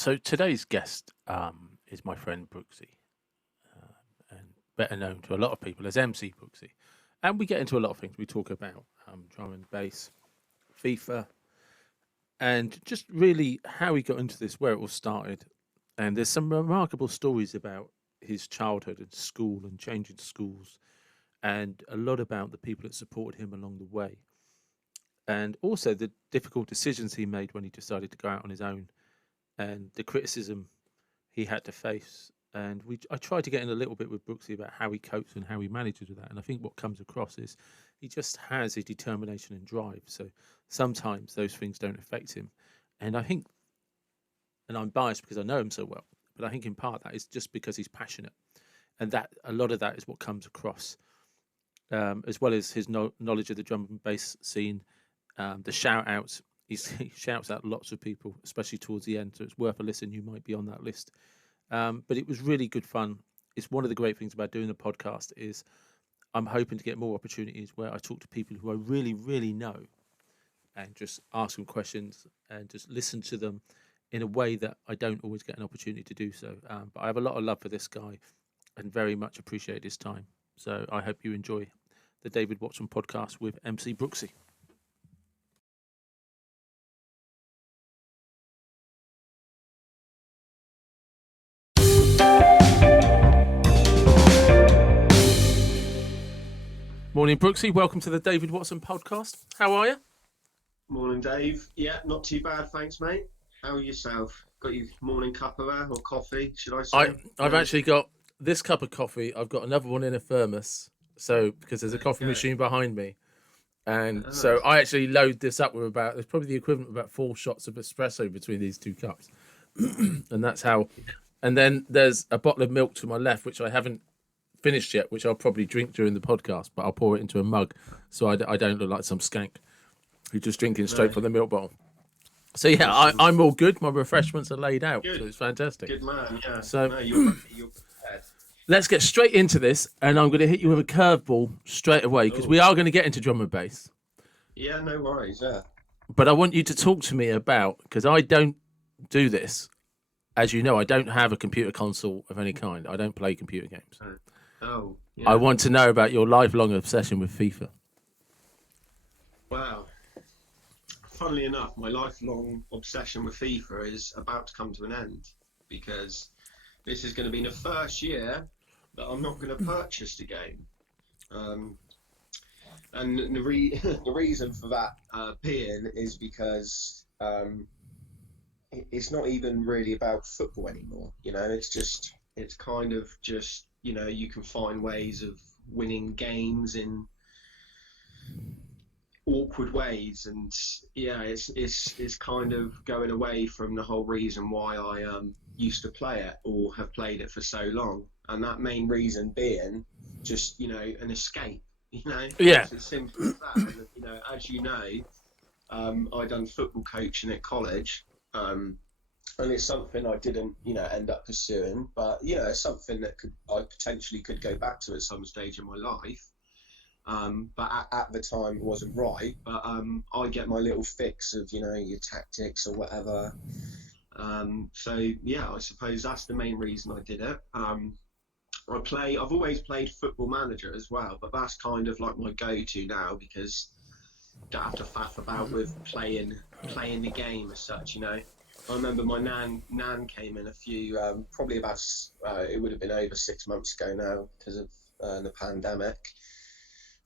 So today's guest is my friend Brooksie, and better known to a lot of people as MC Brooksie. And we get into a lot of things. We talk about drum and bass, FIFA, and just really how he got into this, where it all started. And there's some remarkable stories about his childhood and school and changing schools, and a lot about the people that supported him along the way. And also the difficult decisions he made when he decided to go out on his own and the criticism he had to face. And I tried to get in a little bit with Brooksy about how he copes and how he manages with that. And I think what comes across is he just has a determination and drive. So sometimes those things don't affect him. And I think, and I'm biased because I know him so well, but I think in part that is just because he's passionate. And that a lot of that is what comes across, as well as his knowledge of the drum and bass scene, the shout outs. He shouts out lots of people, especially towards the end. So it's worth a listen. You might be on that list. But it was really good fun. It's one of the great things about doing the podcast is I'm hoping to get more opportunities where I talk to people who I really, really know and just ask them questions and just listen to them in a way that I don't always get an opportunity to do so. But I have a lot of love for this guy and very much appreciate his time. So I hope you enjoy the David Watson podcast with MC Brooksie. Morning, Brooksy. Welcome to the David Watson podcast. How are you? Morning, Dave. Yeah, not too bad, thanks, mate. How are yourself? Got your morning cup of or coffee, should I say? I've actually got this cup of coffee. I've got another one in a thermos. So, because there's a coffee machine behind me. And so I actually load this up with there's probably the equivalent of about 4 shots of espresso between these 2 cups. And that's how. And then there's a bottle of milk to my left, which I haven't finished yet, which I'll probably drink during the podcast, but I'll pour it into a mug so I don't look like some skank who's just drinking straight from the milk bottle. So yeah, I'm all good. My refreshments are laid out, so it's fantastic. Good man, yeah. So no, you're prepared. Let's get straight into this, and I'm going to hit you with a curveball straight away because we are going to get into drum and bass. Yeah, no worries, yeah. But I want you to talk to me about, because I don't do this, as you know, I don't have a computer console of any kind. I don't play computer games. Oh, yeah. I want to know about your lifelong obsession with FIFA. Wow. Funnily enough, my lifelong obsession with FIFA is about to come to an end because this is going to be the first year that I'm not going to purchase the game. And the reason for that being is because it's not even really about football anymore. You know, it's kind of just, you know, you can find ways of winning games in awkward ways, and yeah, it's kind of going away from the whole reason why I used to play it or have played it for so long, and that main reason being just, you know, an escape. You know, yeah, it's as simple as that. And, you know, as you know, I done football coaching at college. And it's something I didn't, you know, end up pursuing, but you know, it's something that I potentially could go back to at some stage in my life. But at the time it wasn't right. But I get my little fix of, you know, your tactics or whatever. So yeah, I suppose that's the main reason I did it. I've always played Football Manager as well, but that's kind of like my go-to now because I don't have to faff about with playing the game as such, you know. I remember my nan came in a few, probably about, it would have been over 6 months ago now because of the pandemic.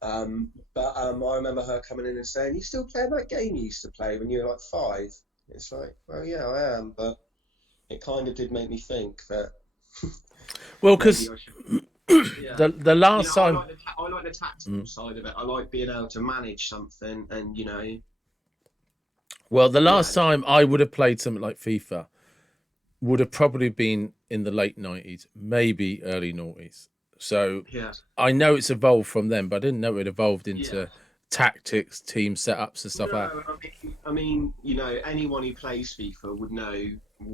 But I remember her coming in and saying, "You still playing that game you used to play when you were like 5?" It's like, well, yeah, I am, but it kind of did make me think that. Well, because the last time I like the tactical side of it. I like being able to manage something, and you know. Well, the last time I would have played something like FIFA would have probably been in the late 90s, maybe early 90s. So I know it's evolved from then, but I didn't know it evolved into tactics, team setups and stuff like that. I mean, you know, anyone who plays FIFA will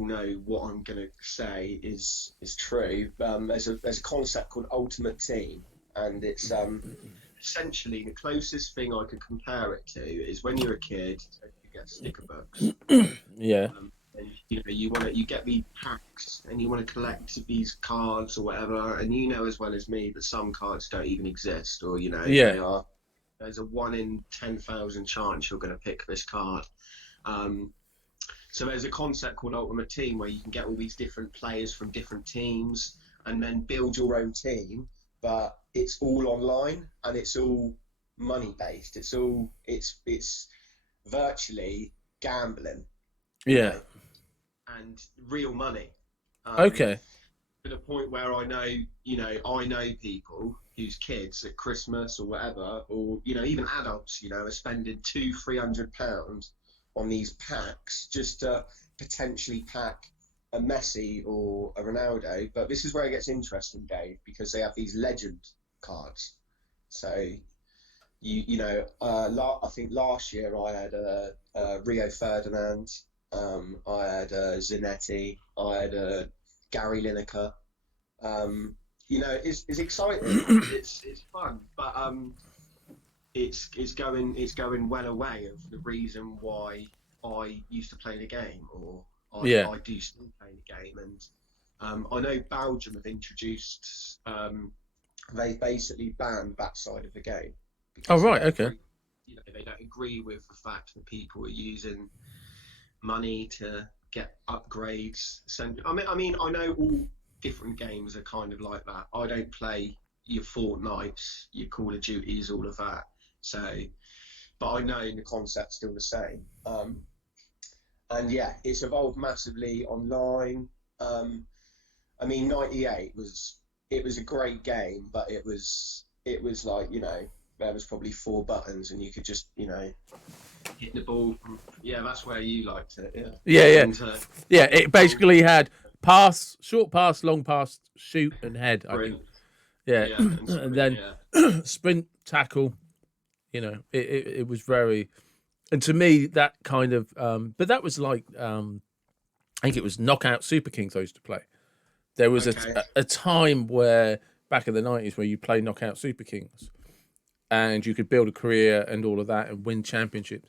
know what I'm going to say is true. There's a concept called Ultimate Team, and it's essentially the closest thing I could compare it to is when you're a kid, you get sticker books. Yeah. and you get these packs and you want to collect these cards or whatever, and as well as me that some cards don't even exist, or there's a 1 in 10,000 chance you're going to pick this card. So there's a concept called Ultimate Team where you can get all these different players from different teams and then build your own team, but it's all online and it's all money based. It's virtually gambling. Yeah. And real money. Okay. To the point where I know people whose kids at Christmas or whatever, or even adults, are spending £200-300 on these packs just to potentially pack a Messi or a Ronaldo. But this is where it gets interesting, Dave, because they have these legend cards. So I think last year I had a Rio Ferdinand, I had a Zanetti, I had a Gary Lineker. It's exciting. It's fun, but it's going well away of the reason why I used to play the game, or I do still play the game. And I know Belgium have introduced. They basically banned that side of the game. Oh right, okay. They don't agree with the fact that people are using money to get upgrades. So I mean, I know all different games are kind of like that. I don't play your Fortnites, your Call of Duties, all of that. So, but I know the concept's still the same. And yeah, it's evolved massively online. I mean, '98 was a great game, but it was like, there was probably 4 buttons and you could just, hit the ball. Yeah, that's where you liked it. Yeah. Yeah. It basically had pass, short pass, long pass, shoot, and head. I think. Yeah. And then sprint, tackle. It was very, and to me that kind of. But that was like, I think it was Knockout Super Kings I used to play. There was a time where back in the 90s where you play Knockout Super Kings, and you could build a career and all of that and win championships.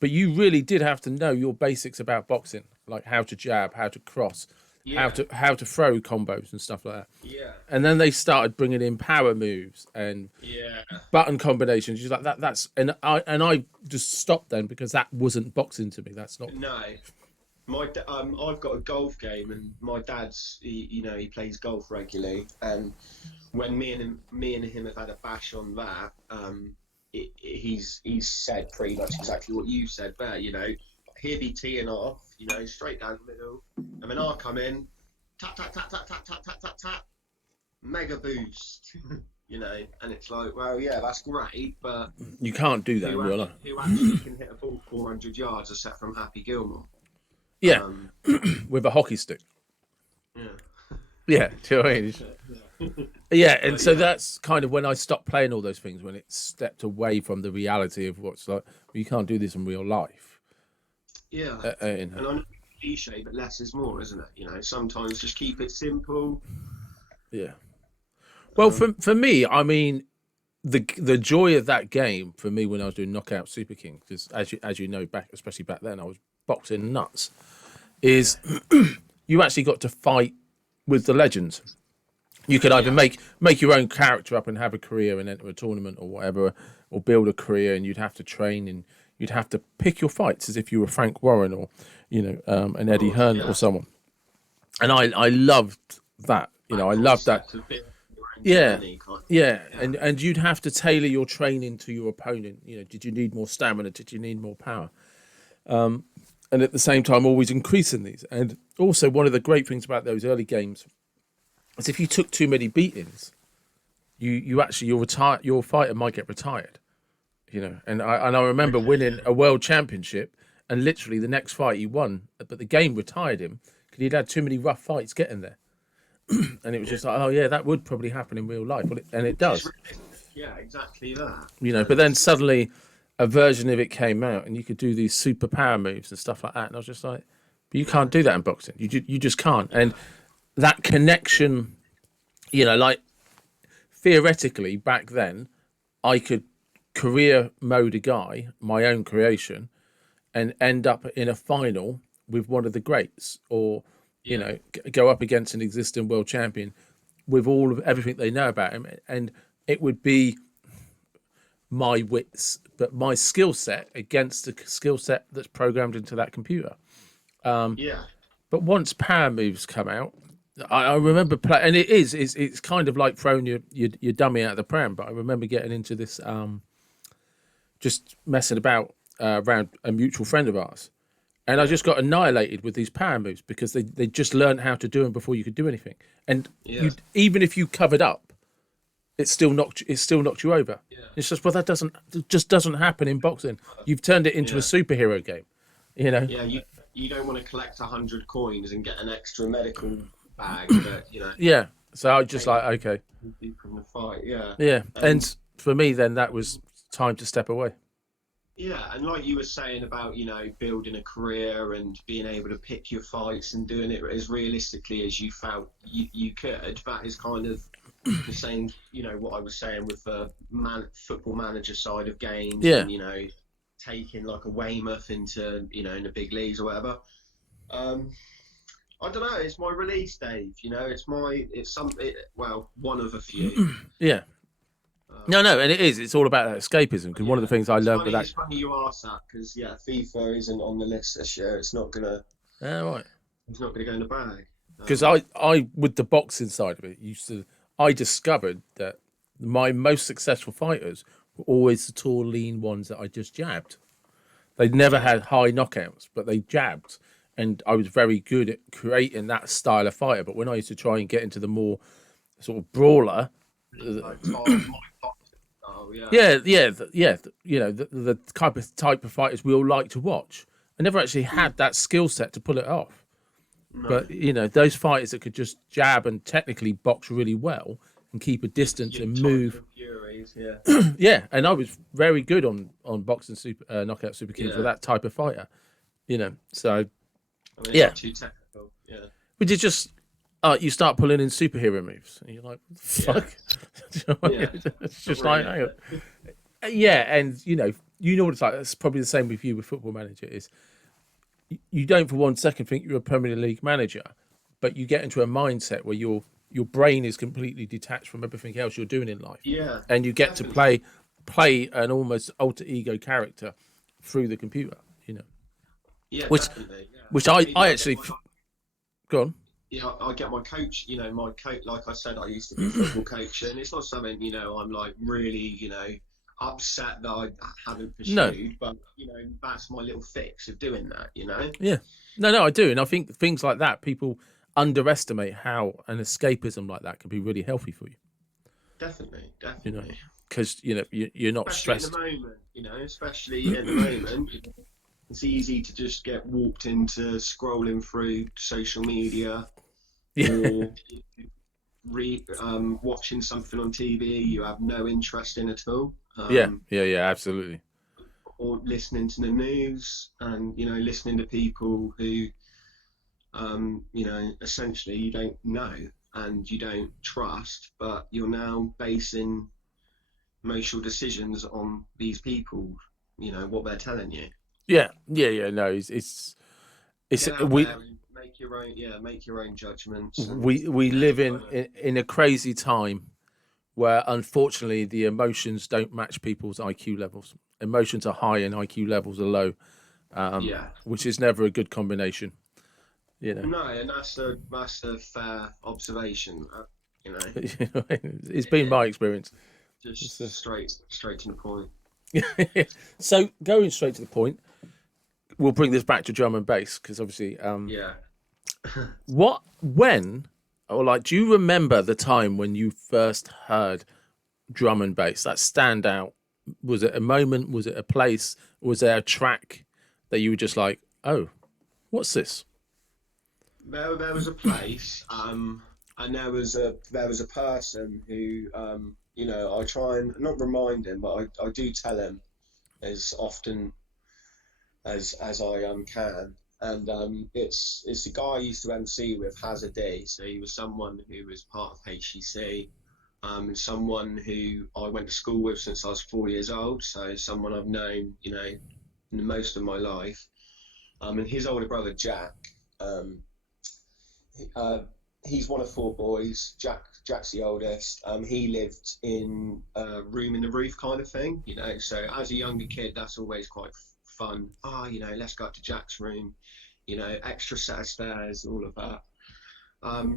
But you really did have to know your basics about boxing, like how to jab, how to cross, how to throw combos and stuff like that. Yeah. And then they started bringing in power moves and button combinations. You're like that's and I just stopped then because that wasn't boxing to me. That's not. No. I've got a golf game, and my dad's he plays golf regularly, and when me and him have had a bash on that, he's said pretty much exactly what you said there. He'll be teeing off, straight down the middle, and then I'll come in, tap tap tap tap tap tap tap tap tap, mega boost, and it's like, well, yeah, that's great, but you can't do that in real life. Who actually can hit a ball 400 yards except from Happy Gilmore? Yeah, with a hockey stick. Yeah. Yeah, do you know what I mean? Yeah, and so that's kind of when I stopped playing all those things, when it stepped away from the reality of what's like, well, you can't do this in real life. Yeah, and I know it's cliche, but less is more, isn't it? Sometimes just keep it simple. Yeah. Well, for me, I mean, the joy of that game for me when I was doing Knockout Super King, because as you know, especially back then, I was boxing nuts, is you actually got to fight with the legends. You could either make your own character up and have a career and enter a tournament or whatever, or build a career, and you'd have to train and you'd have to pick your fights as if you were Frank Warren or an Eddie Hearn or someone. And I loved that. I loved that. Yeah. And you'd have to tailor your training to your opponent. Did you need more stamina? Did you need more power? And at the same time, always increasing these. And also, one of the great things about those early games is if you took too many beatings, your fighter might get retired. And I remember winning a world championship, and literally the next fight he won, but the game retired him because he'd had too many rough fights getting there. And it was just like, oh yeah, that would probably happen in real life, and it does. Yeah, exactly that. But then suddenly a version of it came out, and you could do these super power moves and stuff like that, and I was just like, but you can't do that in boxing. You just can't. And that connection, like theoretically back then, I could career mode a guy, my own creation, and end up in a final with one of the greats, or you know, go up against an existing world champion with all of everything they know about him, and it would be my wits, but my skill set against the skill set that's programmed into that computer. But once power moves come out, I remember playing, and it's kind of like throwing your dummy out of the pram. But I remember getting into this, just messing about around a mutual friend of ours, and I just got annihilated with these power moves because they just learned how to do them before you could do anything. And even if you covered up, it still knocked you over. It's just, well, that doesn't happen in boxing. You've turned it into a superhero game, you know. You don't want to collect 100 coins and get an extra medical bag that, you know. Yeah. So I was just like, okay. From the fight, yeah. Yeah. And for me, then that was time to step away. Yeah, and like you were saying about, you know, building a career and being able to pick your fights and doing it as realistically as you felt you could, that is kind of the same, you know, what I was saying with the football manager side of games. And, you know, taking like a Weymouth into, you know, in the big leagues or whatever. I don't know, it's my release, Dave. You know, one of a few. Yeah. No, and it's all about that escapism, because one of the things I learned with that. It's funny you asked that, because FIFA isn't on the list this year. It's not gonna. Right. It's not gonna go in the bag. Because I with the boxing side of it, I discovered that my most successful fighters were always the tall, lean ones that I just jabbed. They never had high knockouts, but they jabbed, and I was very good at creating that style of fighter. But when I used to try and get into the more sort of brawler. You know, the type of fighters we all like to watch. I never actually had that skill set to pull it off. No. But you know, those fighters that could just jab and technically box really well and keep a distance and move. Furies, yeah, and I was very good on boxing knockout super kings with that type of fighter. You know, so not too technical. Yeah, but you just. You start pulling in superhero moves, and you're like, "Fuck!" It's just really. And you know what it's like. It's probably the same with you with Football Manager. Is you don't for one second think you're a Premier League manager, but you get into a mindset where your brain is completely detached from everything else you're doing in life. Yeah, and you get to play an almost alter ego character through the computer. You know. Yeah, which I actually go on. Yeah, I get my coach, you know, like I said, I used to be a football coach, and it's not something, you know, I'm like really, you know, upset that I haven't pursued, but, you know, that's my little fix of doing that, you know? Yeah. No, I do. And I think things like that, people underestimate how an escapism like that can be really healthy for you. Definitely. You know, because, you know, you're not stressed. Especially in the moment, you know, it's easy to just get walked into scrolling through social media. Or watching something on TV you have no interest in at all. Yeah, absolutely. Or listening to the news, and you know, listening to people who, you know, essentially you don't know and you don't trust, but you're now basing emotional decisions on these people. You know what they're telling you. Yeah. No, it's make your own judgments. We live in a crazy time where unfortunately the emotions don't match people's IQ levels. Emotions are high and IQ levels are low, which is never a good combination. You know. No, and that's a fair observation. You know, it's been my experience. Just straight to the point. So going straight to the point, we'll bring this back to drum and bass, because obviously, do you remember the time when you first heard drum and bass? That standout. Was it a moment? Was it a place? Was there a track that you were just like, oh, what's this? There was a place, and there was a person who, you know, I try and not remind him, but I do tell him as often as I can. And it's the guy I used to MC with, Hazard D. So he was someone who was part of HCC, someone who I went to school with since I was 4 years old. So someone I've known, you know, most of my life. And his older brother Jack, um, he's one of four boys. Jack's the oldest. He lived in a room in the roof kind of thing, you know. So as a younger kid, that's always quite fun. Oh, you know, let's go up to Jack's room, you know, extra set of stairs, all of that.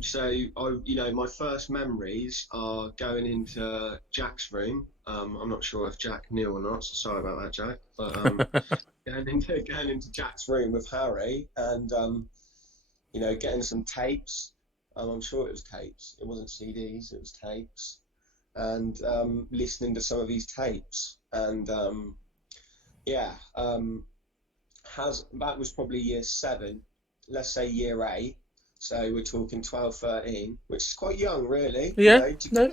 So you know, my first memories are going into Jack's room. I'm not sure if Jack knew or not, so sorry about that, Jack. But going into Jack's room with Harry, and you know, getting some tapes. I'm sure it was tapes. It wasn't CDs. It was tapes, and listening to some of these tapes. And yeah, that was probably year 7. Let's say year 8. So we're talking 12, 13, which is quite young, really. Yeah. You No.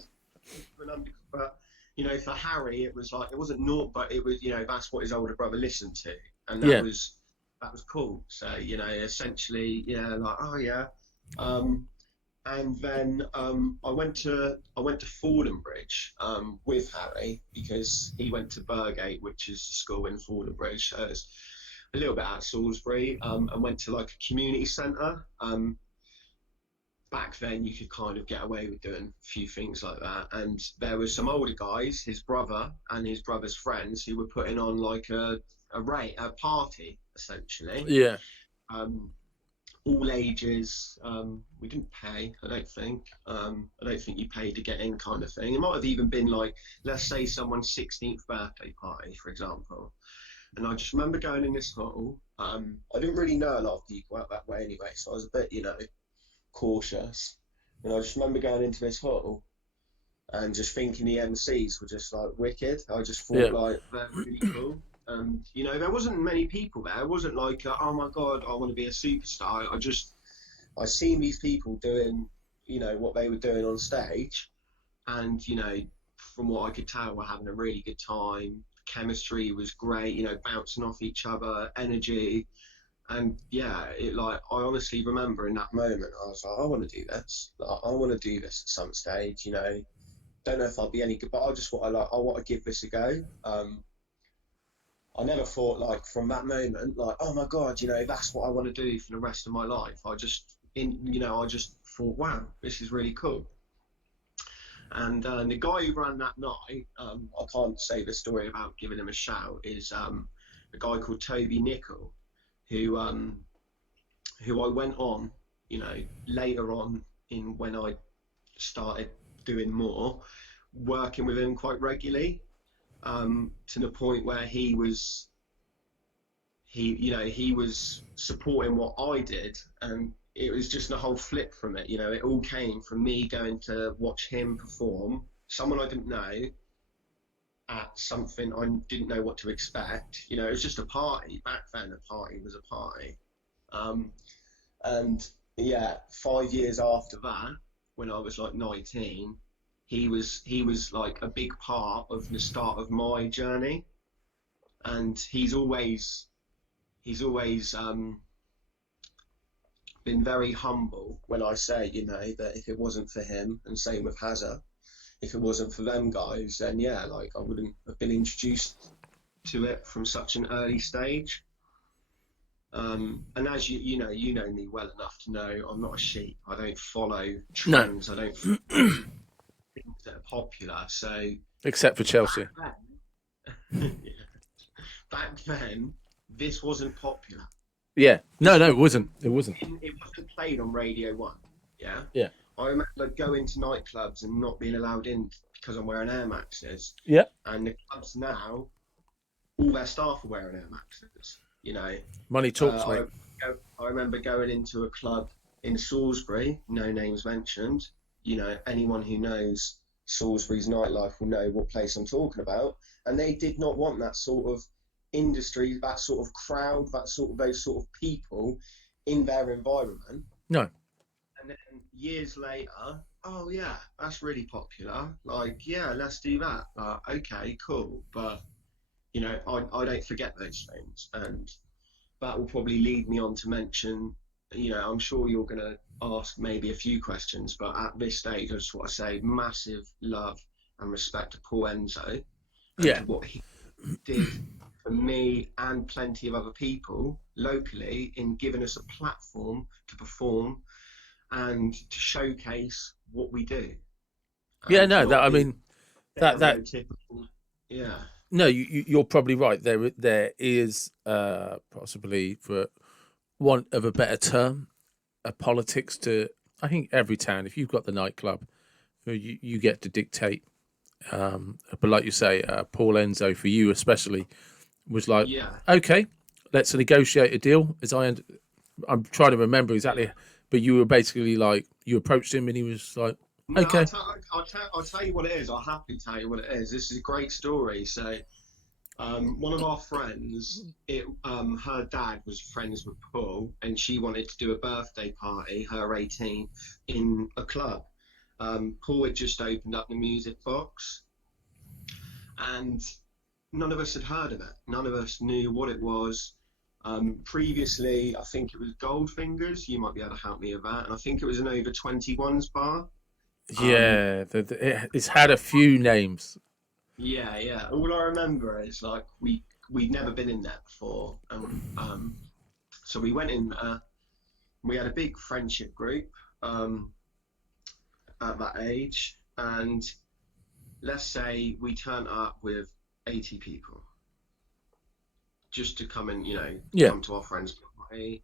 know, but you know, for Harry, it was like it wasn't naught, but it was, you know, that's what his older brother listened to, and that was cool. So you know, essentially, yeah, like oh yeah. And then I went to Fordhambridge with Harry because he went to Burgate, which is the school in Fordhambridge, so it's a little bit out of Salisbury, and went to like a community centre. Back then you could kind of get away with doing a few things like that, and there were some older guys, his brother and his brother's friends, who were putting on like a party essentially. Yeah. All ages. We didn't pay, I don't think. I don't think you paid to get in, kind of thing. It might have even been like, let's say someone's 16th birthday party, for example. And I just remember going in this hall. I didn't really know a lot of people out that way anyway, so I was a bit, you know, cautious. And I just remember going into this hall and just thinking the MCs were just like wicked. I just thought like they're really cool. And you know, there wasn't many people there. It wasn't like oh my god, I want to be a superstar. I seen these people doing, you know, what they were doing on stage, and you know, from what I could tell, we're having a really good time. Chemistry was great, you know, bouncing off each other, energy. And yeah, it like I honestly remember in that moment, I was like, I want to do this. Like, I want to do this at some stage. You know, don't know if I'll be any good, but I want to give this a go. I never thought like from that moment, like, oh my god, you know, that's what I want to do for the rest of my life. I just thought, wow, this is really cool. And the guy who ran that night, I can't say the story without giving him a shout, is a guy called Toby Nicol, who I went on, you know, later on in when I started doing more, working with him quite regularly, to the point where he was supporting what I did, and it was just a whole flip from it. You know, it all came from me going to watch him perform, someone I didn't know, at something I didn't know what to expect. You know, it was just a party. Back then, a party was a party. And yeah, 5 years after that, when I was like 19, he was like a big part of the start of my journey. And he's always been very humble when I say, you know, that if it wasn't for him, and same with Hazza, if it wasn't for them guys, then yeah, like I wouldn't have been introduced to it from such an early stage. And as you know me well enough to know I'm not a sheep. I don't follow trends. No. I don't follow things that are popular. So except for Chelsea. Back then, this wasn't popular. Yeah. No, it wasn't. It wasn't. It wasn't played on Radio 1. Yeah. Yeah. I remember going to nightclubs and not being allowed in because I'm wearing Air Maxes. Yeah. And the clubs now, all their staff are wearing Air Maxes. You know. Money talks, mate. I remember going into a club in Salisbury, no names mentioned. You know, anyone who knows Salisbury's nightlife will know what place I'm talking about. And they did not want that sort of industry, that sort of crowd, those sort of people in their environment. No. And then years later, oh yeah, that's really popular. Like, yeah, let's do that. Okay, cool. But, you know, I don't forget those things. And that will probably lead me on to mention, you know, I'm sure you're going to ask maybe a few questions, but at this stage, I just want to say massive love and respect to Paul Enzo. And yeah. to what he did for me and plenty of other people locally in giving us a platform to perform and to showcase what we do. Yeah, And no, that not I the mean that stereotypical. Yeah. no, you're probably right. There is possibly, for want of a better term, a politics to. I think every town, if you've got the nightclub, you get to dictate. But like you say, Paul Enzo, for you especially, was like, Yeah. okay, let's negotiate a deal. I'm trying to remember exactly, but you were basically like, you approached him and he was like, No, okay, I'll tell you what it is. I'll happily tell you what it is. This is a great story. So, one of our friends, her dad was friends with Paul, and she wanted to do a birthday party, her 18, in a club. Paul had just opened up the music box, and none of us had heard of it. None of us knew what it was. Previously, I think it was Goldfingers. You might be able to help me with that. And I think it was an over 21s bar. yeah, it's had a few names. Yeah, yeah. All I remember is like we'd never been in there before, and so we went in. We had a big friendship group at that age, and let's say we turned up with 80 people just to come and Yeah, come to our friends' party,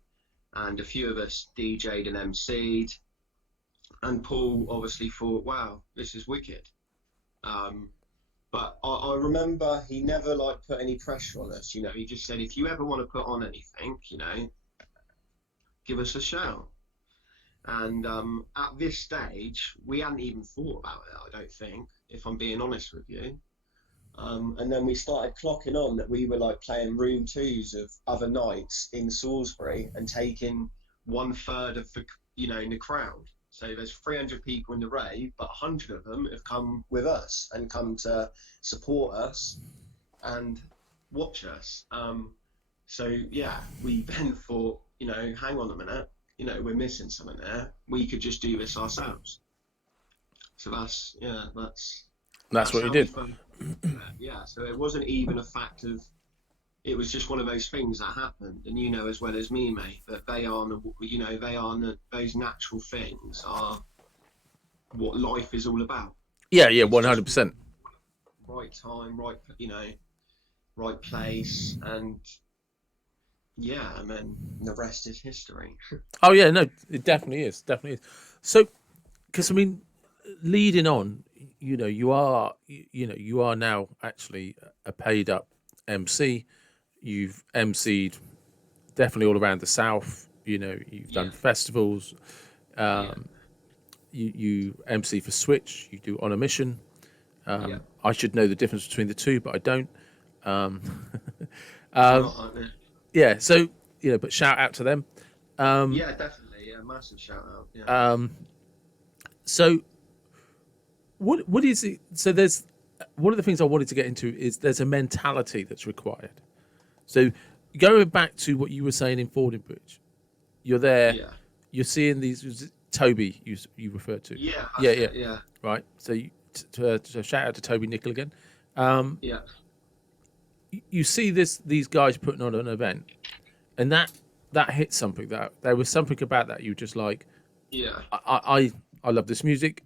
and a few of us DJ'd and MC'd, and Paul obviously thought, "Wow, this is wicked." But I remember he never like put any pressure on us. He just said, if you ever want to put on anything, give us a shout. And at this stage, we hadn't even thought about it, I don't think, if I'm being honest with you. And then we started clocking on that we were like playing room twos of other nights in Salisbury and taking 1/3 of the crowd. So there's 300 people in the rave, but 100 of them have come with us and come to support us and watch us. So yeah, we then thought, hang on a minute, we're missing something there. We could just do this ourselves. So that's what you how we did. found it. Yeah. So it wasn't even a fact of. It was just one of those things that happened, and as well as me, mate, that those natural things are what life is all about. Yeah, It's just 100%. right time, right place, and yeah, and then the rest is history. Oh yeah, no, it definitely is, definitely is. So, because I mean, leading on, you are now actually a paid up MC. You've MC'd definitely all around the south. You've done Yeah, festivals. yeah, You MC for Switch. You do On a Mission. yeah. I should know the difference between the two, but I don't. Um, Not like that. yeah, so but shout out to them. Yeah, definitely. Yeah, massive shout out. Yeah. So what is it? So there's one of the things I wanted to get into is there's a mentality that's required. So going back to what you were saying in Fordingbridge, you're there, Yeah. you're seeing these. Was it Toby you referred to? Yeah. Yeah, That's yeah. it, yeah. Right. So to shout out to Toby Nickel again. Yeah. You see these guys putting on an event, and that hits something. That there was something about that you just like. Yeah. I love this music,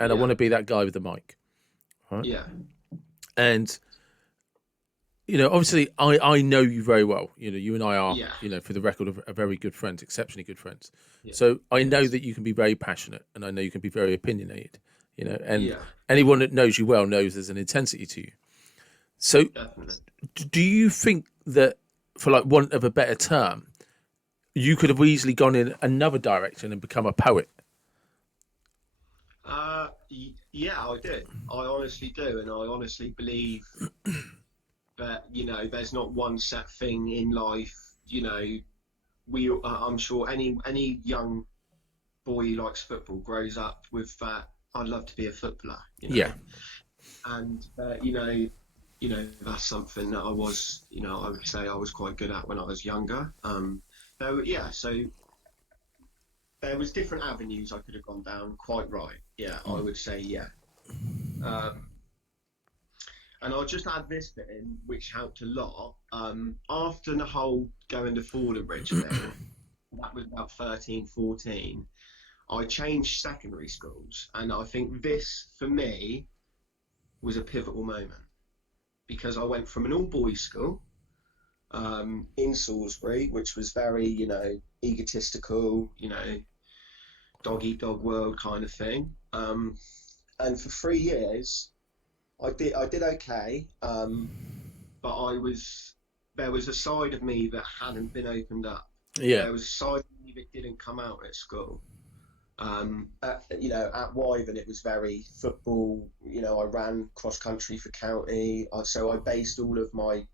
and I Yeah. want to be that guy with the mic. Right. Yeah. And obviously, I know you very well. You and I are, Yeah. for the record, are very good friends, exceptionally good friends. Yeah. So I know Yes. that you can be very passionate, and I know you can be very opinionated. And Yeah. anyone that knows you well knows there's an intensity to you. So, Definitely. do you think that, for like want of a better term, you could have easily gone in another direction and become a poet? Yeah, I do. I honestly do, and I honestly believe that there's not one set thing in life. I'm sure any young boy who likes football grows up with that. I'd love to be a footballer. Yeah. And that's something that I would say I was quite good at when I was younger. So there was different avenues I could have gone down. Quite right. Yeah, I would say yeah. And I'll just add this bit in, which helped a lot. After the whole going to Fordham-Bridge thing, that was about 13, 14, I changed secondary schools. And I think this, for me, was a pivotal moment. Because I went from an all-boys school in Salisbury, which was very, you know, egotistical, you know, dog-eat-dog world kind of thing. And for 3 years, I did okay, but there was a side of me that hadn't been opened up. Yeah. There was a side of me that didn't come out at school. You know, at Wyvern it was very football. You know, I ran cross country for county, so I based all of my.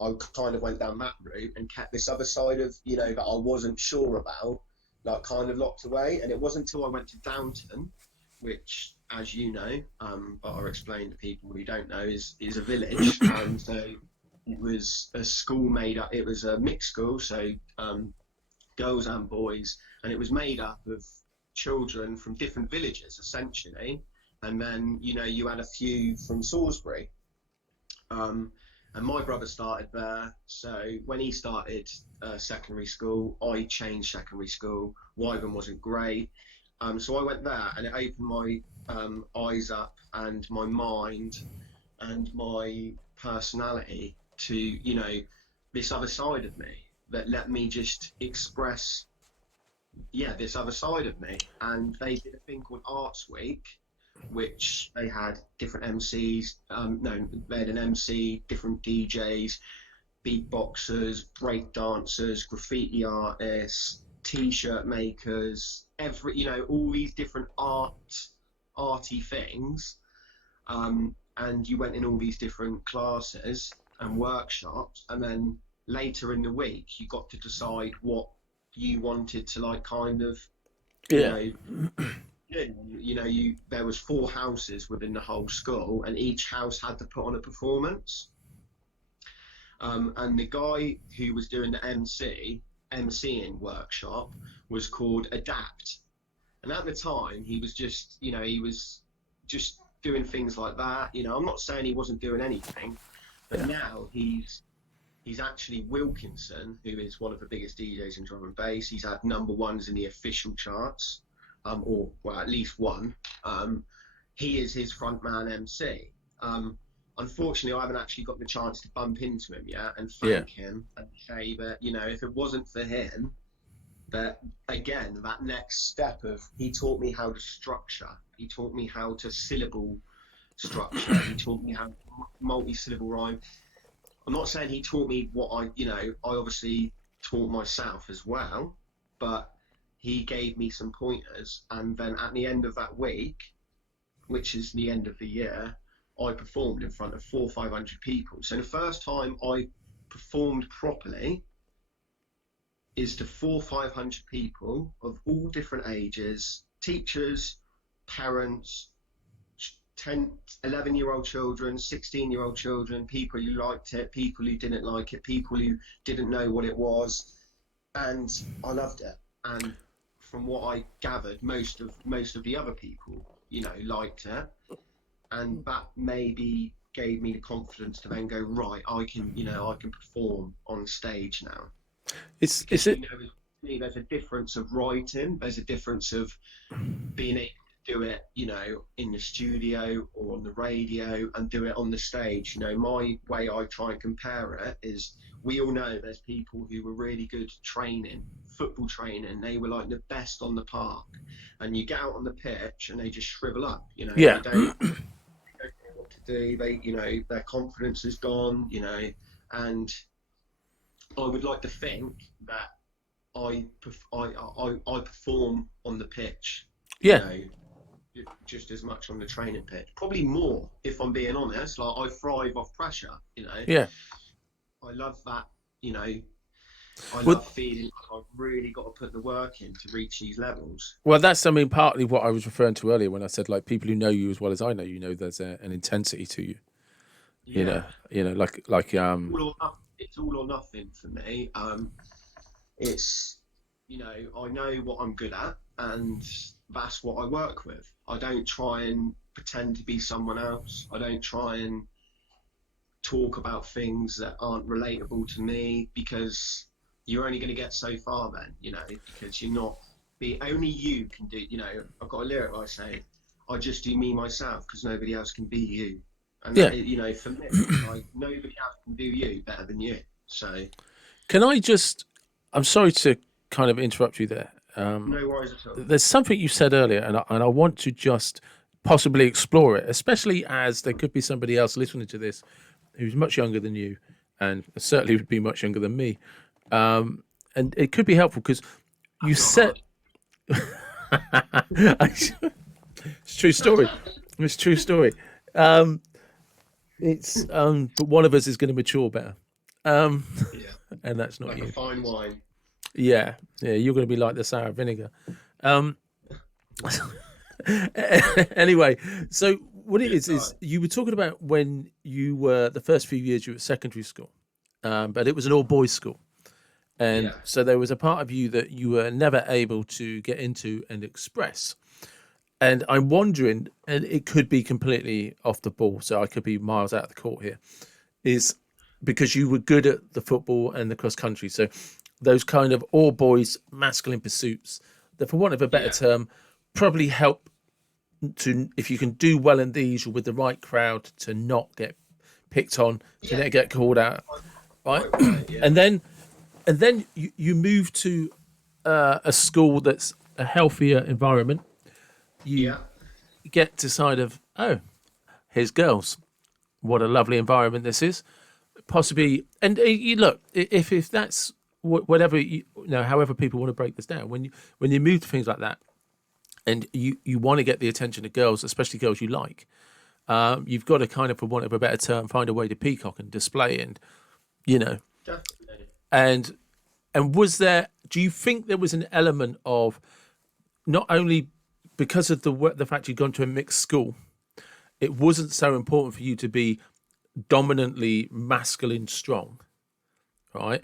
I kind of went down that route and kept this other side of, you know, that I wasn't sure about, like, kind of locked away. And it wasn't until I went to Downton, which, as you know, but I'll explain to people who don't know, is a village. And so it was a school made up. It was a mixed school, so girls and boys, and it was made up of children from different villages essentially, and then, you know, you had a few from Salisbury, and my brother started there, so when he started secondary school, I changed secondary school. Wyvern wasn't great, so I went there, and it opened my eyes up and my mind and my personality to, you know, this other side of me that let me just express this other side of me. And they did a thing called Arts Week, which they had different MCs. They had an MC, different DJs, beatboxers, break dancers, graffiti artists, t-shirt makers, you know, all these different arty things. And you went in all these different classes and workshops, and then later in the week you got to decide what you wanted to, like, kind of, there was 4 houses within the whole school, and each house had to put on a performance. And the guy who was doing the MCing workshop was called Adapt. And at the time, he was just, you know, he was just doing things like that. You know, I'm not saying he wasn't doing anything, but now he's actually Wilkinson, who is one of the biggest DJs in drum and bass. He's had #1s in the official charts, or well, at least one. He is his frontman MC. Unfortunately, I haven't actually got the chance to bump into him yet and thank him and say that, you know, if it wasn't for him, that again, that next step of, he taught me how to structure. He taught me how to syllable structure. He taught me how to multi-syllable rhyme. I'm not saying he taught me what I obviously taught myself as well, but he gave me some pointers. And then at the end of that week, which is the end of the year, I performed in front of 400 or 500 people. So the first time I performed properly is to 400 or 500 people of all different ages, teachers, parents, 10, 11-year-old children, 16-year-old children, people who liked it, people who didn't like it, people who didn't know what it was, and I loved it. And from what I gathered, most of the other people, you know, liked it, and that maybe gave me the confidence to then go, right, I can perform on stage now. Is it? it? You know, there's a difference of writing. There's a difference of being able to do it, you know, in the studio or on the radio, and do it on the stage. You know, my way I try and compare it is, we all know there's people who were really good training, football training. They were like the best on the park, and you get out on the pitch and they just shrivel up. You know, Yeah. they don't know what to do. They, you know, their confidence is gone. You know, and I would like to think that I perform on the pitch. Yeah. You know, just as much on the training pitch, probably more, if I'm being honest. Like, I thrive off pressure. You know. Yeah. I love that. You know. I love feeling like I've really got to put the work in to reach these levels. Well, that's, I mean, partly what I was referring to earlier when I said, like, people who know you as well as I know you, know there's an intensity to you. Yeah. You know, like it's all or nothing for me. It's, you know, I know what I'm good at, and that's what I work with. I don't try and pretend to be someone else. I don't try and, talk about things that aren't relatable to me, because you're only going to get so far then, you know, because you're not only you can do, you know, I've got a lyric where I say, I just do me myself because nobody else can be you. And Yeah. that, you know, for me, like, nobody else can do you better than you. So Can I just? I'm sorry to kind of interrupt you there. no worries at all. There's something you said earlier, and I want to just possibly explore it, especially as there could be somebody else listening to this who's much younger than you, and certainly would be much younger than me. And it could be helpful because you said it's true story. It's true story. But one of us is going to mature better. Yeah, And that's not like you. a fine wine. Yeah, you're going to be like the sour vinegar. Anyway, so what it is you were talking about when you were the first few years you were at secondary school, but it was an all boys school, and so there was a part of you that you were never able to get into and express. And I'm wondering, and it could be completely off the ball, so I could be miles out of the court here, is because you were good at the football and the cross country, so those kind of all boys masculine pursuits that, for want of a better term, probably help to, if you can do well in these, you're with the right crowd, to not get picked on, to not get called out, right? And then you move to a school that's a healthier environment. You get to side of, oh, here's girls. What a lovely environment this is. Possibly, and you look, if that's whatever you know, however people want to break this down, when you move to things like that, and you want to get the attention of girls, especially girls you like, you've got to kind of, for want of a better term, find a way to peacock and display, and you know, Definitely. and was there? Do you think there was an element of, not only because of the fact you'd gone to a mixed school, it wasn't so important for you to be dominantly masculine strong, right?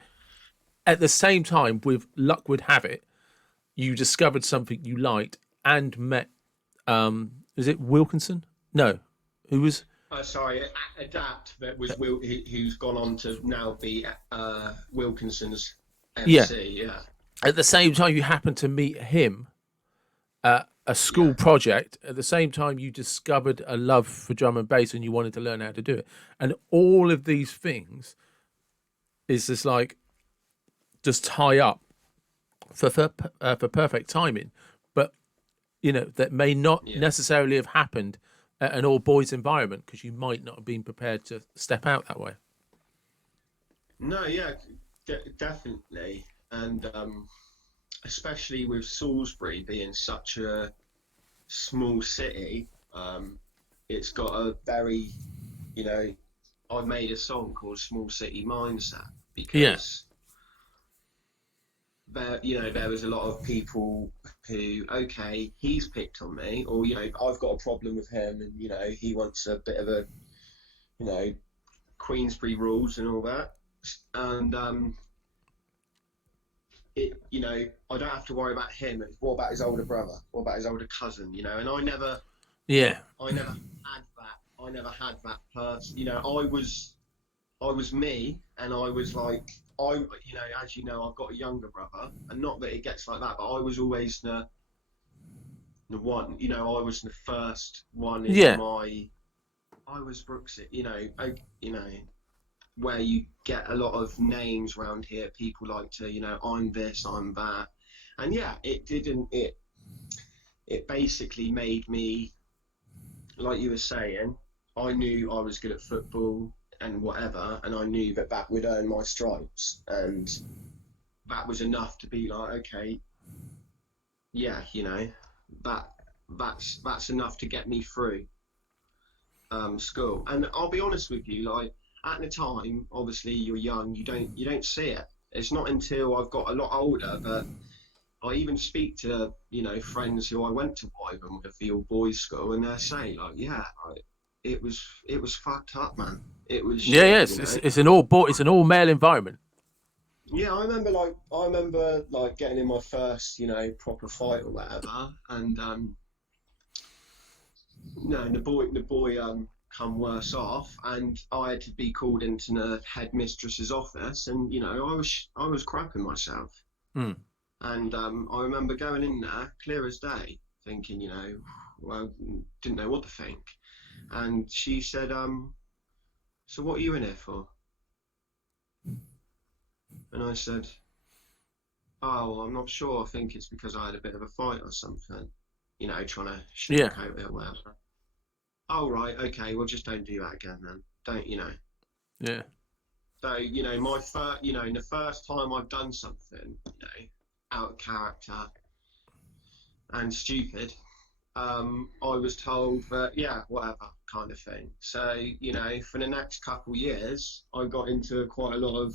At the same time, with luck would have it, you discovered something you liked and met, is it Wilkinson? No, who was? Sorry, Adapt, that was who's gone on to now be Wilkinson's MC. Yeah. At the same time, you happened to meet him at a school project. At the same time, you discovered a love for drum and bass, and you wanted to learn how to do it. And all of these things is just like, just tie up for perfect timing, but you know, that may not necessarily have happened at an all boys environment, because you might not have been prepared to step out that way. No, definitely, and especially with Salisbury being such a small city, it's got a very, you know, I made a song called Small City Mindset, because there was a lot of people who, okay, he's picked on me, or, you know, I've got a problem with him, and, you know, he wants a bit of a, you know, Queensbury rules and all that. And, you know, I don't have to worry about him. What about his older brother? What about his older cousin? You know, and I never had that person. You know, I was me, and I was like, you know, as you know, I've got a younger brother, and not that it gets like that, but I was always the one. You know, I was the first one in I was Brooksie. You know, where you get a lot of names around here. People like to, you know, I'm this, I'm that, and it basically made me, like you were saying, I knew I was good at football and whatever, and I knew that would earn my stripes, and that was enough to be like, okay, yeah, you know, that's enough to get me through school. And I'll be honest with you, like, at the time, obviously you're young, you don't see it. It's not until I've got a lot older that I even speak to, you know, friends who I went to Wyvern with, the all boys school, and they're saying like, it was fucked up, man. It was shit, you know? It's an all male environment. Yeah, I remember getting in my first, you know, proper fight or whatever, and no, the boy come worse off, and I had to be called into the headmistress's office, and I was crapping myself. Mm. And I remember going in there clear as day, thinking, well, didn't know what to think. And she said, so what are you in here for? And I said, oh, well, I'm not sure. I think it's because I had a bit of a fight or something, trying to sugarcoat it or whatever. Oh, right, okay, well, just don't do that again then. Don't, Yeah. So, my first, the first time I've done something, out of character and stupid, I was told that, yeah, whatever kind of thing. So, for the next couple of years, I got into quite a lot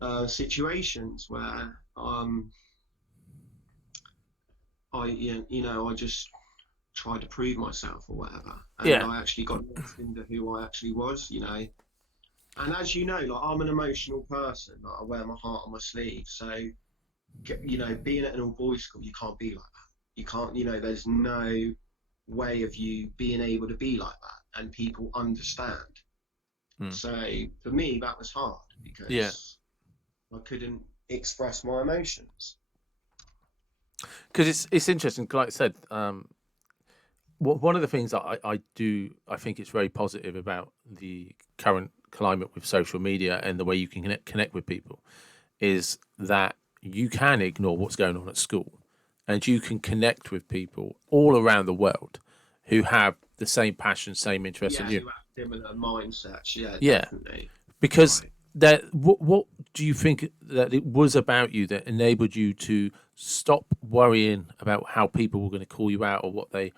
of situations where I just tried to prove myself or whatever, and I actually got lost into who I actually was, And as you know, like, I'm an emotional person. Like, I wear my heart on my sleeve. So, being at an all-boys school, you can't be like that. You can't, there's no way of you being able to be like that, and people understand. So for me, that was hard because I couldn't express my emotions. Because it's interesting, like I said, one of the things that I think it's very positive about the current climate with social media and the way you can connect with people is that you can ignore what's going on at school, and you can connect with people all around the world who have the same passion, same interest in you. Who have similar mindsets, definitely. Because what do you think that it was about you that enabled you to stop worrying about how people were going to call you out or what they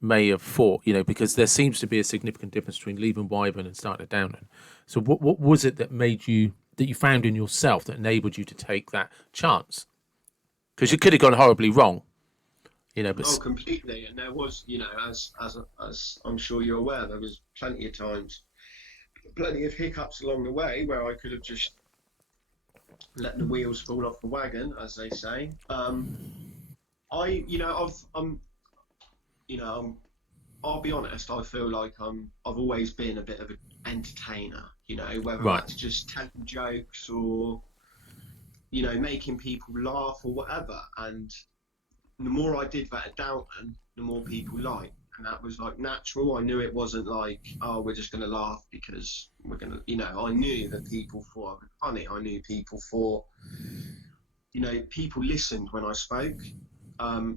may have thought, because there seems to be a significant difference between leaving Wyvern and starting at Downton. So what was it that you found in yourself that enabled you to take that chance? Because you could have gone horribly wrong, but completely. And there was, as I'm sure you're aware, there was plenty of times, plenty of hiccups along the way where I could have just let the wheels fall off the wagon, as they say. I'll be honest, I feel like I've always been a bit of an entertainer, whether that's just telling jokes or, making people laugh or whatever. And the more I did that at Downton, the more people liked. And that was like natural. I knew it wasn't like, oh, we're just going to laugh because we're going to, I knew that people thought I was funny. I knew people thought, people listened when I spoke.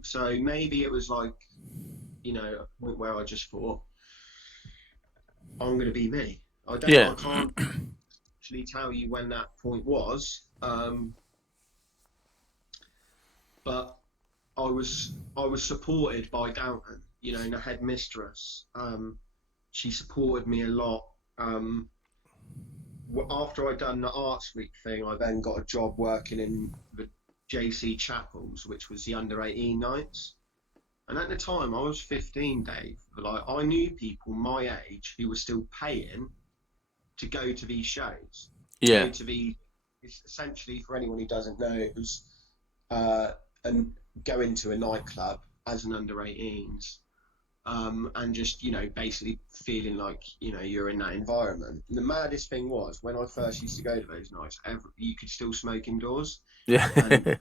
So maybe it was like, a point where I just thought, I'm going to be me. I can't actually tell you when that point was, but I was supported by Downton, the headmistress. She supported me a lot. After I'd done the Arts Week thing, I then got a job working in the JC Chapels, which was the under-18 nights. And at the time, I was 15, Dave. But I knew people my age who were still paying to go to these shows. Yeah. It's essentially, for anyone who doesn't know, it was go into a nightclub as an under-18s, and just, basically feeling like, you're in that environment. And the maddest thing was, when I first used to go to those nights, you could still smoke indoors. Yeah. And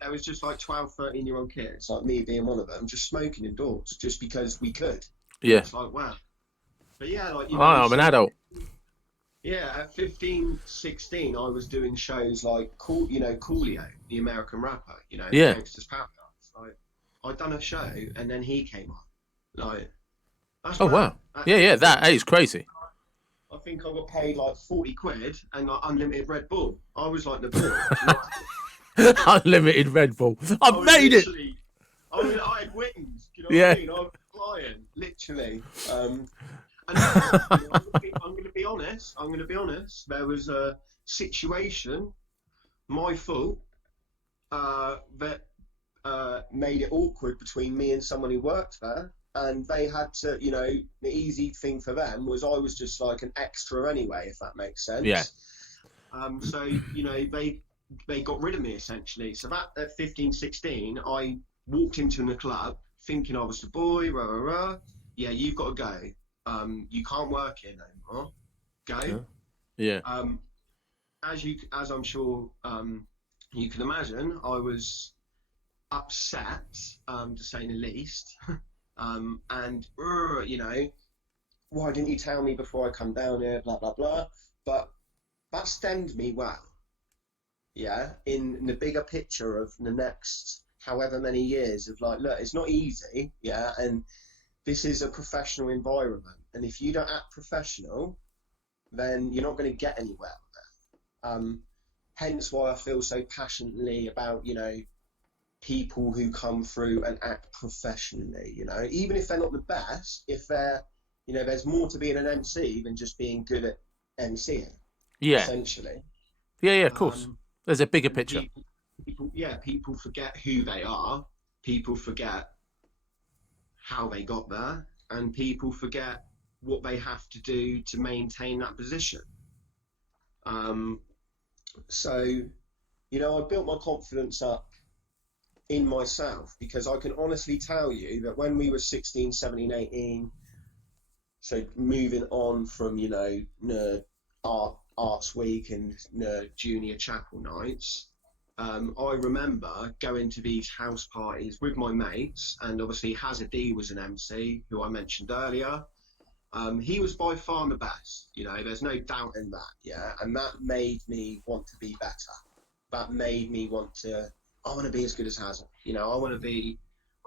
there was just like 12, 13-year-old kids, like me being one of them, just smoking indoors, just because we could. Yeah. It's like, wow. But yeah, like, I'm an adult. Yeah, at 15, 16, I was doing shows like, Coolio, the American rapper, Gangsta's Paradise. Like, I'd done a show, and then he came on. Like, that's wow. Yeah, that is crazy. I think I got paid like 40 quid and like unlimited Red Bull. I was like the bull. Unlimited Red Bull. I've made it. I had wings. Do you know what I mean? I was flying, literally. And I'm going to be honest. There was a situation, my fault, that made it awkward between me and someone who worked there. And they had to, the easy thing for them was I was just like an extra anyway, if that makes sense. Yeah. So, they got rid of me essentially. So that at 15, 16, I walked into the club thinking I was the boy, rah, rah, rah. Yeah, you've got to go. you can't work here no more. Go. Yeah. As I'm sure you can imagine, I was upset, to say the least. And you know, why didn't you tell me before I come down here? Blah blah blah. But that stemmed me well. Yeah, in the bigger picture of the next however many years of like, look, it's not easy. Yeah, and this is a professional environment, and if you don't act professional, then you're not going to get anywhere with it. Hence why I feel so passionately about, you know, people who come through and act professionally, you know, even if they're not the best, if they're, you know, there's more to being an MC than just being good at MCing, Yeah. essentially. Yeah, of course. There's a bigger picture. People forget who they are, people forget how they got there, and people forget what they have to do to maintain that position. So, you know, I built my confidence up in myself, because I can honestly tell you that when we were 16, 17, 18, so moving on from, you know, arts week and junior chapel nights, I remember going to these house parties with my mates, and obviously Hazard was an MC who I mentioned earlier. He was by far the best, you know, there's no doubt in that, yeah, and that made me want to be better. That made me want to, I want to be as good as Hazard, you know, I want to be,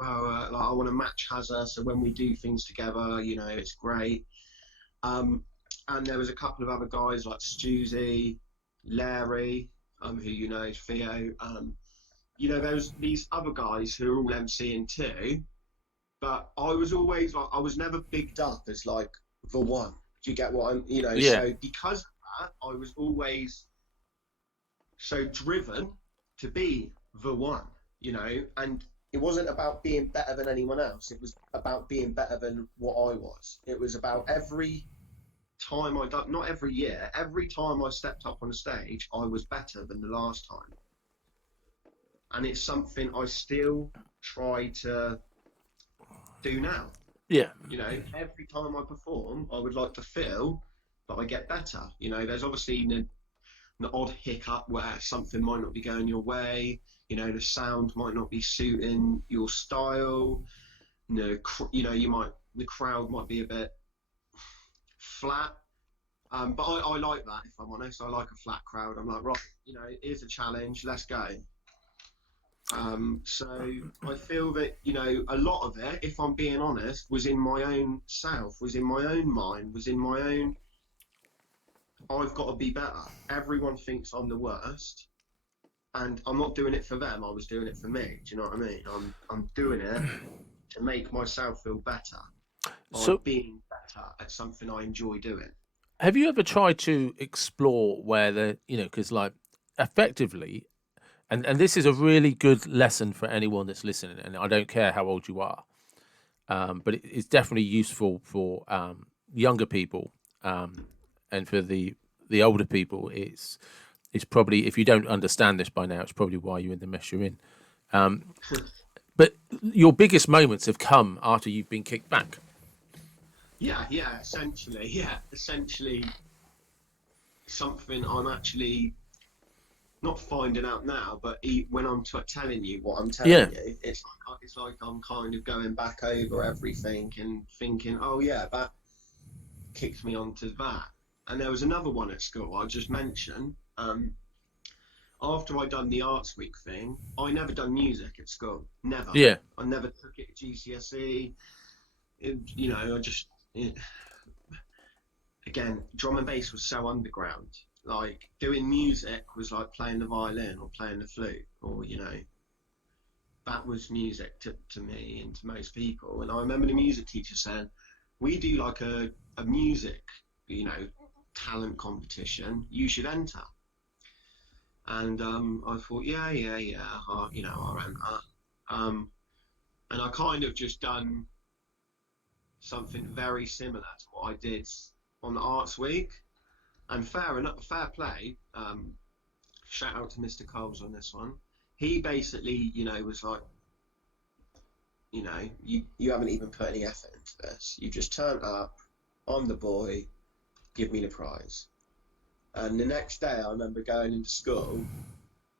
like, I want to match Hazard, so when we do things together, you know, it's great. And there was a couple of other guys like Stuzy, Larry, who you know is Theo. You know, there was these other guys who are all MCing too, but I was always like, I was never bigged up as like the one. Do you get what I'm, you know? Yeah. So because of that, I was always so driven to be the one, you know, and it wasn't about being better than anyone else. It was about being better than what I was. It was about every time I done, not every year, every time I stepped up on the stage, I was better than the last time. And it's something I still try to do now. Yeah. You know, every time I perform, I would like to feel that I get better. You know, there's obviously an odd hiccup where something might not be going your way. You know, the sound might not be suiting your style. You know, the crowd might be a bit flat. But I like that, if I'm honest. I like a flat crowd. I'm like, right, you know, here's a challenge, let's go. So I feel that, you know, a lot of it, if I'm being honest, was in my own self, was in my own mind, was in my own, I've got to be better. Everyone thinks I'm the worst, and I'm not doing it for them, I was doing it for me. Do you know what I mean? I'm doing it to make myself feel better by being better at something I enjoy doing. Have you ever tried to explore where you know, because like effectively, and this is a really good lesson for anyone that's listening, and I don't care how old you are, but it's definitely useful for younger people, and for the older people. It's probably, if you don't understand this by now, it's probably why you're in the mess you're in. But your biggest moments have come after you've been kicked back. Yeah, essentially something I'm actually not finding out now, but when I'm telling you what I'm telling you, it's like I'm kind of going back over everything and thinking, oh yeah, that kicked me onto that. And there was another one at school I just mentioned. After I done the Arts Week thing, I never done music at school, never. Yeah. I never took it at GCSE. You know, again, drum and bass was so underground. Like, doing music was like playing the violin or playing the flute, or, you know, that was music to me and to most people. And I remember the music teacher saying, we do like a music, you know, talent competition, you should enter. And I thought, yeah, you know, I'll enter. And I kind of just done something very similar to what I did on the Arts Week. And fair play, shout out to Mr. Coles on this one. He basically, you know, was like, you know, you haven't even put any effort into this. You just turned up, I'm the boy, give me the prize. And the next day, I remember going into school,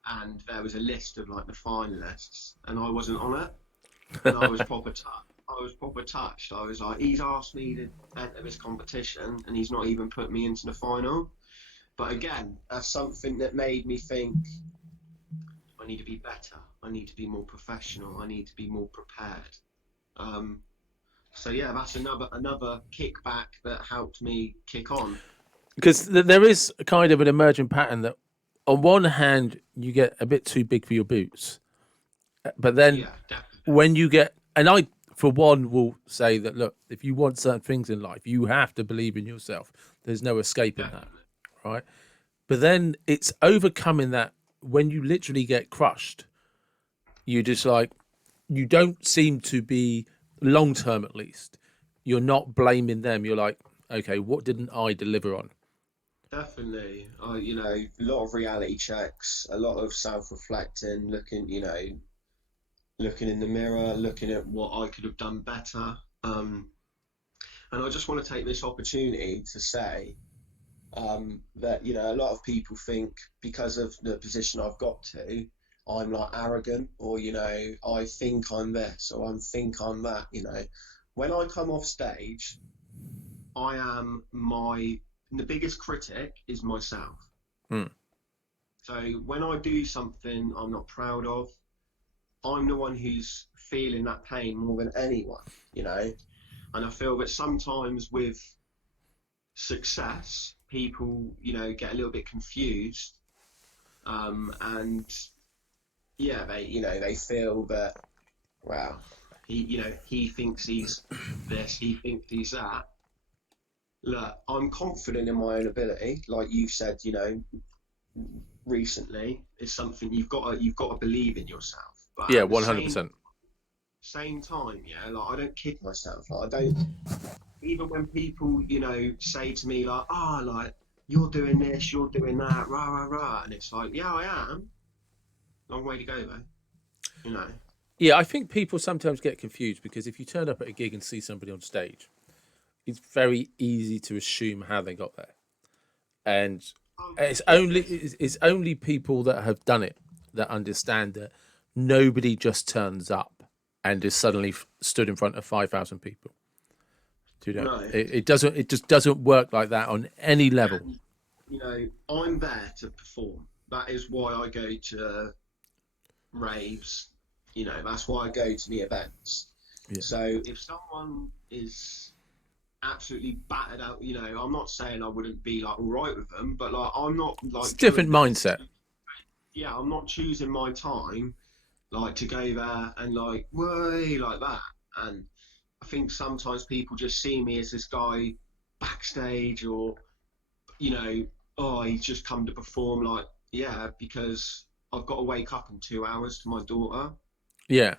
and there was a list of like the finalists, and I wasn't on it, and I was proper touched. I was like, he's asked me to enter this competition, and he's not even put me into the final. But again, that's something that made me think, I need to be better. I need to be more professional. I need to be more prepared. So yeah, that's another kickback that helped me kick on. Because there is kind of an emerging pattern that, on one hand, you get a bit too big for your boots, but then when you get, and I, for one, will say that, look, if you want certain things in life, you have to believe in yourself. There's no escaping that, right? But then it's overcoming that when you literally get crushed. You just like, you don't seem to be, long term at least, you're not blaming them. You're like, okay, what didn't I deliver on? Definitely. You know, a lot of reality checks, a lot of self-reflecting, looking in the mirror, looking at what I could have done better. And I just want to take this opportunity to say that, you know, a lot of people think because of the position I've got to, I'm like arrogant, or, you know, I think I'm this, or I think I'm that. You know, when I come off stage, I am the biggest critic is myself. So when I do something I'm not proud of, I'm the one who's feeling that pain more than anyone, you know. And I feel that sometimes with success, people, you know, get a little bit confused, and yeah, they feel that, wow, he thinks he's this, he thinks he's that. Look, I'm confident in my own ability, like you've said, you know, recently. It's something you've got to believe in yourself. But yeah, 100%. Same time, yeah, like I don't kid myself. Like I don't, even when people, you know, say to me like, like you're doing this, you're doing that, rah rah rah, and it's like, yeah, I am. Long way to go though, you know. Yeah, I think people sometimes get confused because if you turn up at a gig and see somebody on stage, it's very easy to assume how they got there, and it's only people that have done it that understand that nobody just turns up and is suddenly stood in front of 5,000 people. Do you know? No. It just doesn't work like that on any level. And, you know, I'm there to perform. That is why I go to raves. You know, that's why I go to the events. Yeah. So if someone is absolutely battered out, you know, I'm not saying I wouldn't be like all right with them, but like I'm not like, it's a different mindset. Yeah, I'm not choosing my time like to go there and like way like that. And I think sometimes people just see me as this guy backstage, or, you know, oh, he's just come to perform. Like, yeah, because I've got to wake up in 2 hours to my daughter. Yeah.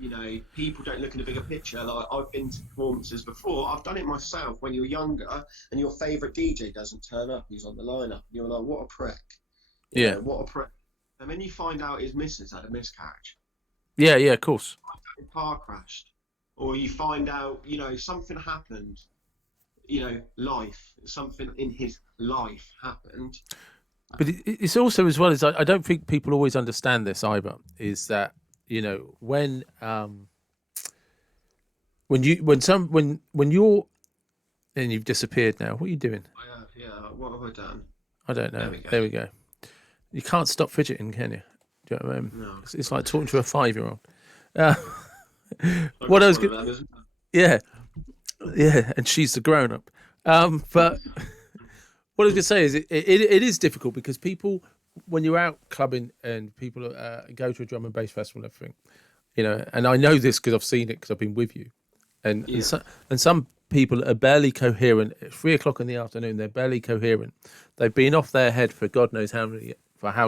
You know, people don't look at the bigger picture. Like, I've been to performances before. I've done it myself when you're younger and your favourite DJ doesn't turn up. He's on the lineup. And you're like, what a prick. You know, what a prick. And then you find out his missus had a miscarriage. Yeah, of course. A car crashed. Or you find out, you know, something happened. You know, something in his life happened. But it's also, as well as, I don't think people always understand this either, is that, you know, when you're, and you've disappeared now. What are you doing? Yeah. What have I done? I don't know. There we go. You can't stop fidgeting, can you? Do you know what I mean? No. It's like talking to a 5-year-old. What I was going, yeah, and she's the grown up. But what I was going to say is, it is difficult because people, when you're out clubbing and people go to a drum and bass festival and everything, you know, and I know this because I've seen it because I've been with you, and some people are barely coherent at 3 o'clock in the afternoon. They're barely coherent. They've been off their head for God knows how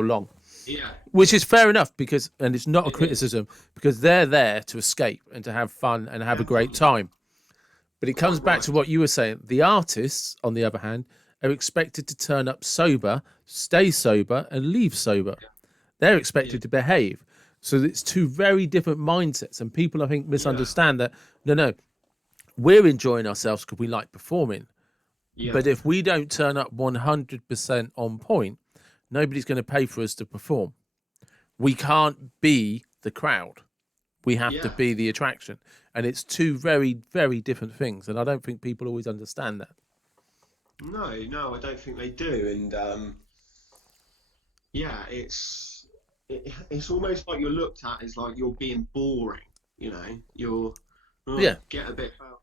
long. Yeah. Which is fair enough, because, and it's not a criticism, because they're there to escape and to have fun and have a great time. But it comes back to what you were saying. The artists, on the other hand, are expected to turn up sober, stay sober, and leave sober. They're expected to behave. So it's two very different mindsets, and people, I think, misunderstand that. No, we're enjoying ourselves because we like performing. Yeah. But if we don't turn up 100% on point, nobody's going to pay for us to perform. We can't be the crowd. We have to Yeah. be the attraction. And it's two very, very different things. And I don't think people always understand that. No, I don't think they do. And yeah, it's almost like you're looked at as like you're being boring. You're Yeah. get a bit out.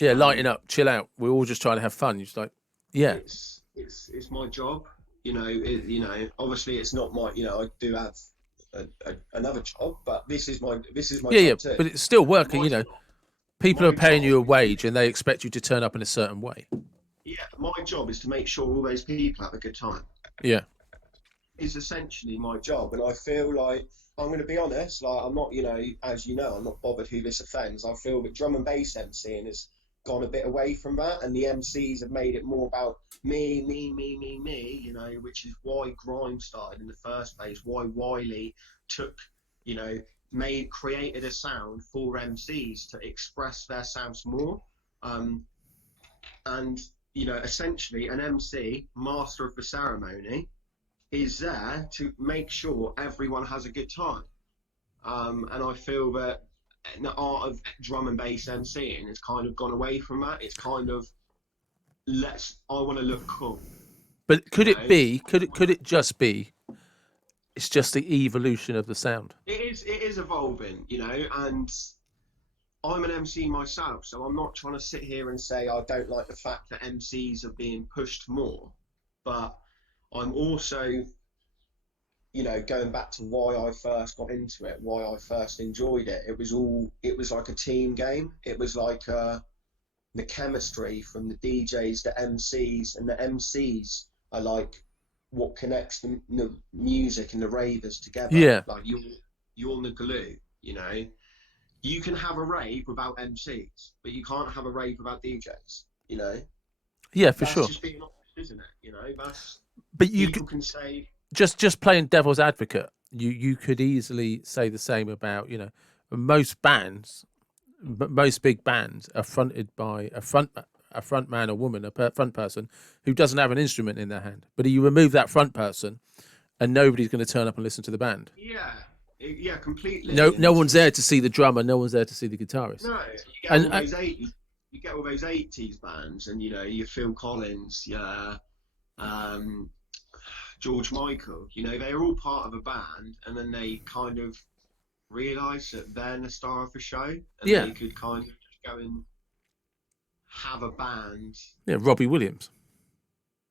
Yeah, lighten up, chill out. We're all just trying to have fun. You're just like, yeah. It's my job. Obviously it's not my. I do have another job, but this is my job too. But it's still working. People my are paying job you a wage and they expect you to turn up in a certain way. Yeah, my job is to make sure all those people have a good time. Yeah. Is essentially my job, and I feel like I'm going to be honest. Like I'm not, as you know, I'm not bothered who this offends. I feel that drum and bass MCing has gone a bit away from that, and the MCs have made it more about me, which is why grime started in the first place. Why Wiley took, created a sound for MCs to express their sounds more, and essentially an MC, master of the ceremony, is there to make sure everyone has a good time. And I feel that the art of drum and bass MCing has kind of gone away from that. It's kind of I want to look cool. But could it just be it's just the evolution of the sound? It is evolving, and I'm an MC myself, so I'm not trying to sit here and say I don't like the fact that MCs are being pushed more, but I'm also, going back to why I first got into it, why I first enjoyed it. It was like a team game. It was like the chemistry from the DJs, the MCs, and the MCs are like what connects the music and the ravers together. Yeah. Like you're the glue, You can have a rave without MCs, but you can't have a rave without DJs, Yeah, for That's sure. just being honest, isn't it? But people can say just playing devil's advocate. You could easily say the same about most bands, most big bands are fronted by a front man or woman, a front person who doesn't have an instrument in their hand. But you remove that front person, and nobody's going to turn up and listen to the band. Yeah, completely. No one's there to see the drummer. No one's there to see the guitarist. No, you get all those 80s bands, and you Phil Collins, George Michael. They're all part of a band, and then they kind of realise that they're the star of the show, and they could kind of just go and have a band. Yeah, Robbie Williams.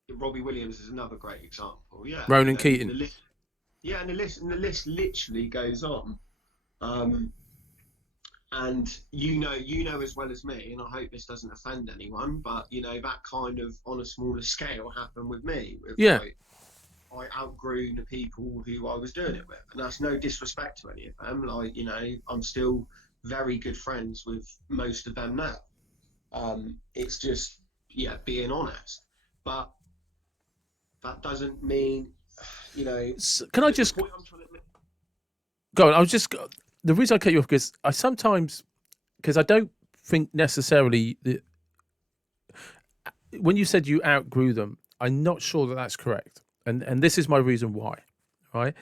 Robbie Williams is another great example. Yeah, Ronan Keating. And the list literally goes on. And you know as well as me, and I hope this doesn't offend anyone, but that kind of on a smaller scale happened with me. I outgrew the people who I was doing it with, and that's no disrespect to any of them. I'm still very good friends with most of them now. It's just being honest, but that doesn't mean Can I just go on? The reason I cut you off because I don't think necessarily that when you said you outgrew them, I'm not sure that that's correct, and this is my reason why. Right,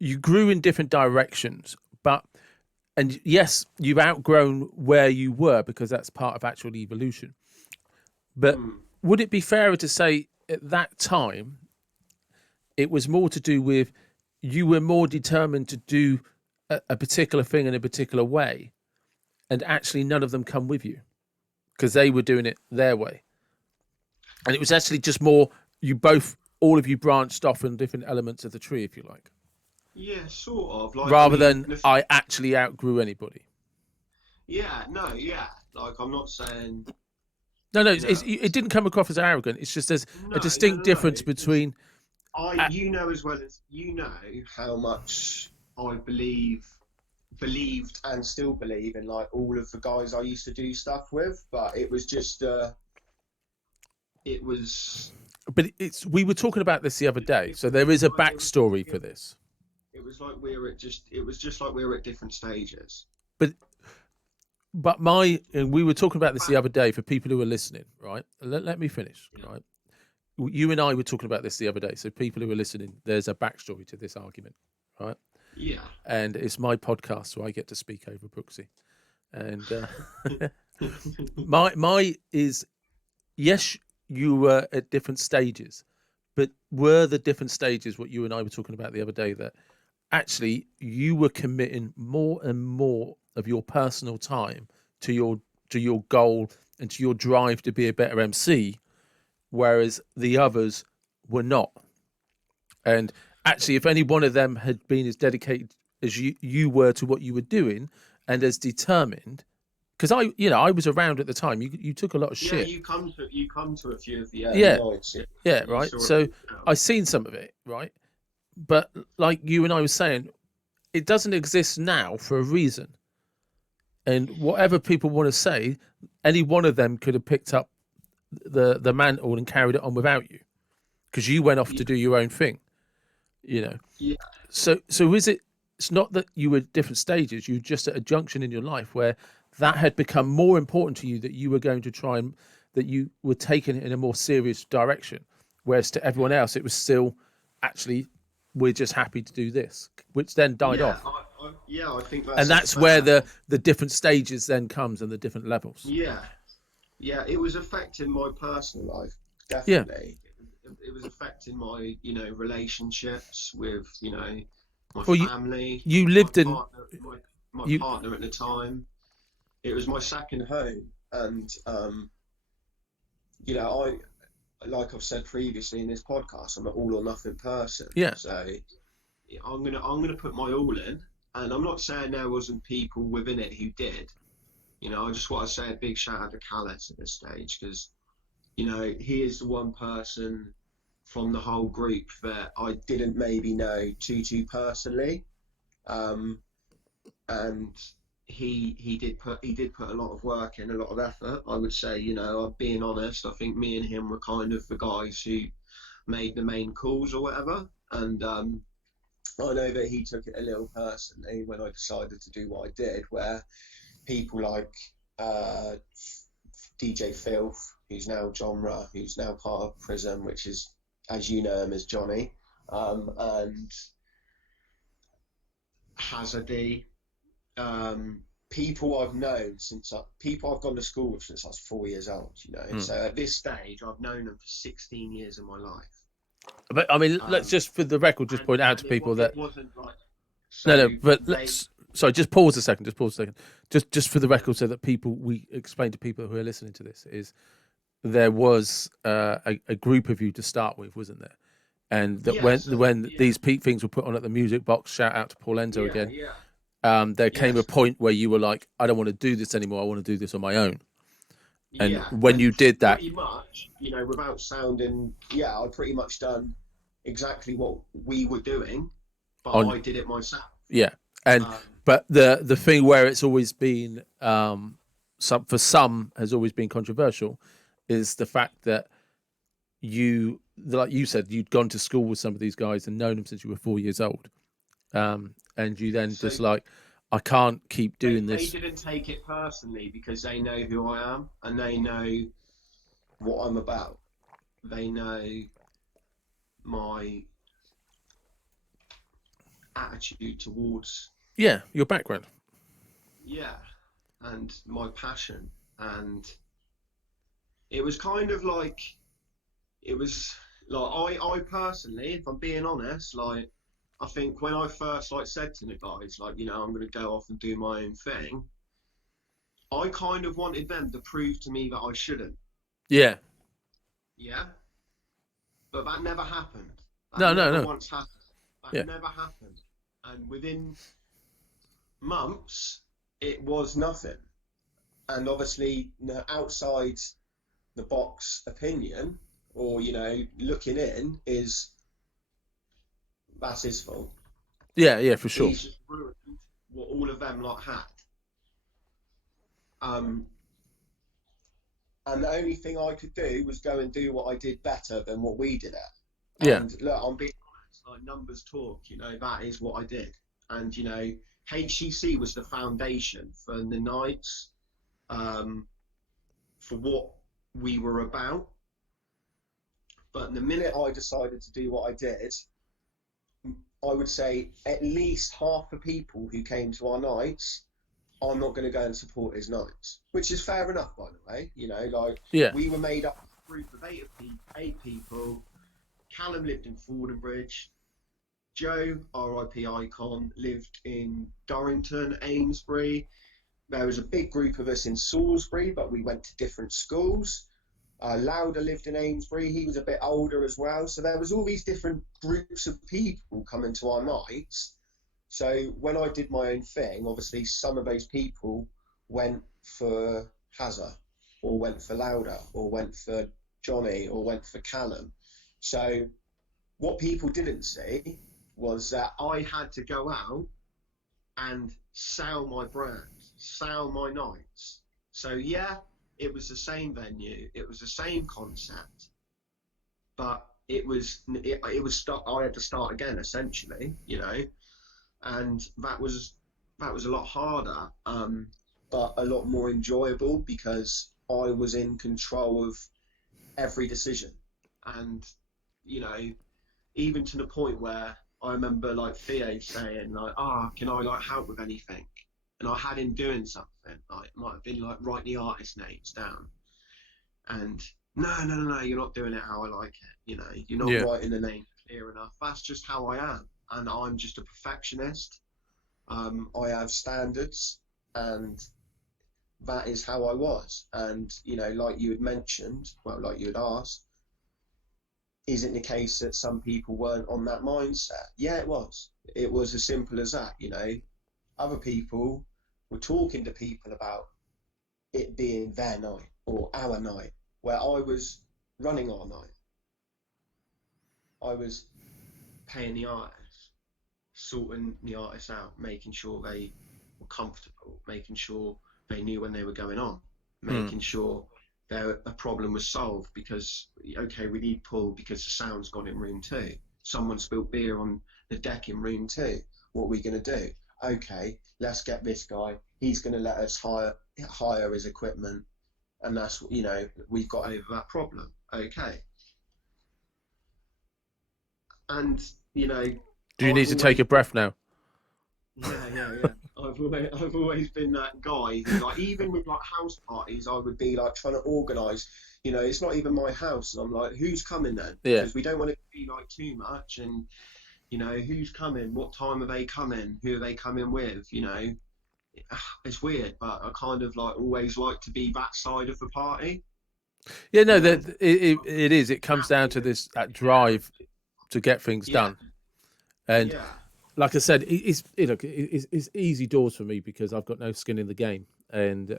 you grew in different directions, and yes, you've outgrown where you were because that's part of actual evolution. But would it be fairer to say at that time it was more to do with you were more determined to do a particular thing in a particular way, and actually none of them come with you because they were doing it their way, and it was actually just more all of you branched off in different elements of the tree, if you like. Yeah, sort of. Rather than I actually outgrew anybody. Yeah, no, yeah. Like I'm not saying. No, it didn't come across as arrogant. It's just there's a distinct difference between. As well as how much I believed and still believe in like all of the guys I used to do stuff with, but it was just But we were talking about this the other day, so there is a backstory for this. It was just like we were at different stages. But but we were talking about this the other day for people who are listening, right? Let me finish, right? You and I were talking about this the other day. So people who are listening, there's a backstory to this argument, right? Yeah. And it's my podcast, so I get to speak over Brooksie. And my is, yes, you were at different stages, but were the different stages what you and I were talking about the other day, that actually you were committing more and more of your personal time to your goal and to your drive to be a better MC, whereas the others were not. And actually, if any one of them had been as dedicated as you were to what you were doing and as determined, because I was around at the time. You took a lot of shit. You come to a few of the nights. Yeah, right. So I seen some of it, right? But like you and I was saying, it doesn't exist now for a reason. And whatever people want to say, any one of them could have picked up the mantle and carried it on without you, because you went off to do your own thing, Yeah. So is it? It's not that you were at different stages. You were just at a junction in your life where that had become more important to you, that you were going to try and that you were taking it in a more serious direction. Whereas to everyone else, it was still actually, we're just happy to do this, which then died off. I think that's where the different stages then comes and the different levels. Yeah, it was affecting my personal life, definitely. It was affecting my, relationships with, my family. You lived in my partner at the time. It was my second home, and I, like I've said previously in this podcast, I'm an all or nothing person. Yeah. So I'm gonna put my all in, and I'm not saying there wasn't people within it who did. I just want to say a big shout out to Callis at this stage, because he is the one person from the whole group that I didn't maybe know too personally, and he did put a lot of work in, a lot of effort. I would say, being honest, I think me and him were kind of the guys who made the main calls or whatever, and I know that he took it a little personally when I decided to do what I did, where people like DJ Filth, who's now Genre, who's now part of Prism, which is, as you know him as Johnny, and Hazardy, people I've known people I've gone to school with since I was 4 years old, So at this stage, I've known them for 16 years of my life. But I mean, let's just, for the record, just point out to people that it wasn't like. Sorry, just pause a second. Just for the record, so that we explain to people who are listening to this, is there was a group of you to start with, wasn't there? And that when these peak things were put on at the music box, shout out to Paul Enzo again. Yeah. There came a point where you were like, I don't want to do this anymore. I want to do this on my own. And when you did that, pretty much, without sounding, I pretty much done exactly what we were doing, but I did it myself. Yeah, and but the thing where it's always been for some has always been controversial is the fact that you, like you said, you'd gone to school with some of these guys and known them since you were 4 years old, and you then just like, I can't keep doing this. They didn't take it personally because they know who I am and they know what I'm about. They know my attitude towards your background, and my passion, and it was kind of like, I personally, if I'm being honest, like, I think when I first said to the guys, like, I'm going to go off and do my own thing, I kind of wanted them to prove to me that I shouldn't. Yeah. But that never happened. No. Once happened. That never happened. And within months, it was nothing. And obviously, outside the box opinion, or, looking in, is that's his fault. Yeah, for sure. He's just ruined what all of them had. And the only thing I could do was go and do what I did better than what we did at. And look, I'm being honest, like, numbers talk, that is what I did. And, HCC was the foundation for the nights, for what we were about. But the minute I decided to do what I did, I would say at least half the people who came to our nights, I'm not going to go and support his nights, which is fair enough, by the way. You know, like, Yeah. we were made up of a group of eight people. Callum lived in Fordingbridge. Joe, RIP Icon, lived in Durrington, Amesbury. There was a big group of us in Salisbury, but we went to different schools. Lauder lived in Amesbury. He was a bit older as well. So there was all these different groups of people coming to our nights. So when I did my own thing, obviously some of those people went for Hazard, or went for Lauder, or went for Johnny, or went for Callum. So what people didn't see was that I had to go out and sell my brand, sell my nights. So yeah, it was the same venue, it was the same concept, but I had to start again, essentially, you know, and that was a lot harder, but a lot more enjoyable, because I was in control of every decision. And, you know, even to the point where I remember like Theo saying like, can I like help with anything? And I had him doing something, like it might have been like write the artist names down. And no, you're not doing it how I like it. You know, you're not writing the name clear enough. That's just how I am. And I'm just a perfectionist. I have standards, and that is how I was. And, you know, like you had mentioned, well, like you had asked, is it the case that some people weren't on that mindset? Yeah, it was. It was as simple as that, you know. Other people were talking to people about it being their night or our night, where I was running our night. I was paying the artists, sorting the artists out, making sure they were comfortable, making sure they knew when they were going on, making sure a problem was solved, because, okay, we need pull because the sound's gone in room 2. Someone spilled beer on the deck in room 2. What are we going to do? Okay, let's get this guy. He's going to let us hire his equipment, and that's, you know, we've got over that problem. Okay. And, you know, do you need to take a breath now? Yeah. I've always been that guy who, like, even with like house parties, I would be like trying to organise. You know, it's not even my house, and I'm like, who's coming then? Yeah. Because we don't want it to be like too much, and, you know, who's coming? What time are they coming? Who are they coming with? You know, it's weird, but I kind of like always like to be that side of the party. Yeah, no, that it is. It comes down to that drive to get things done, and like I said, it's easy doors for me because I've got no skin in the game, and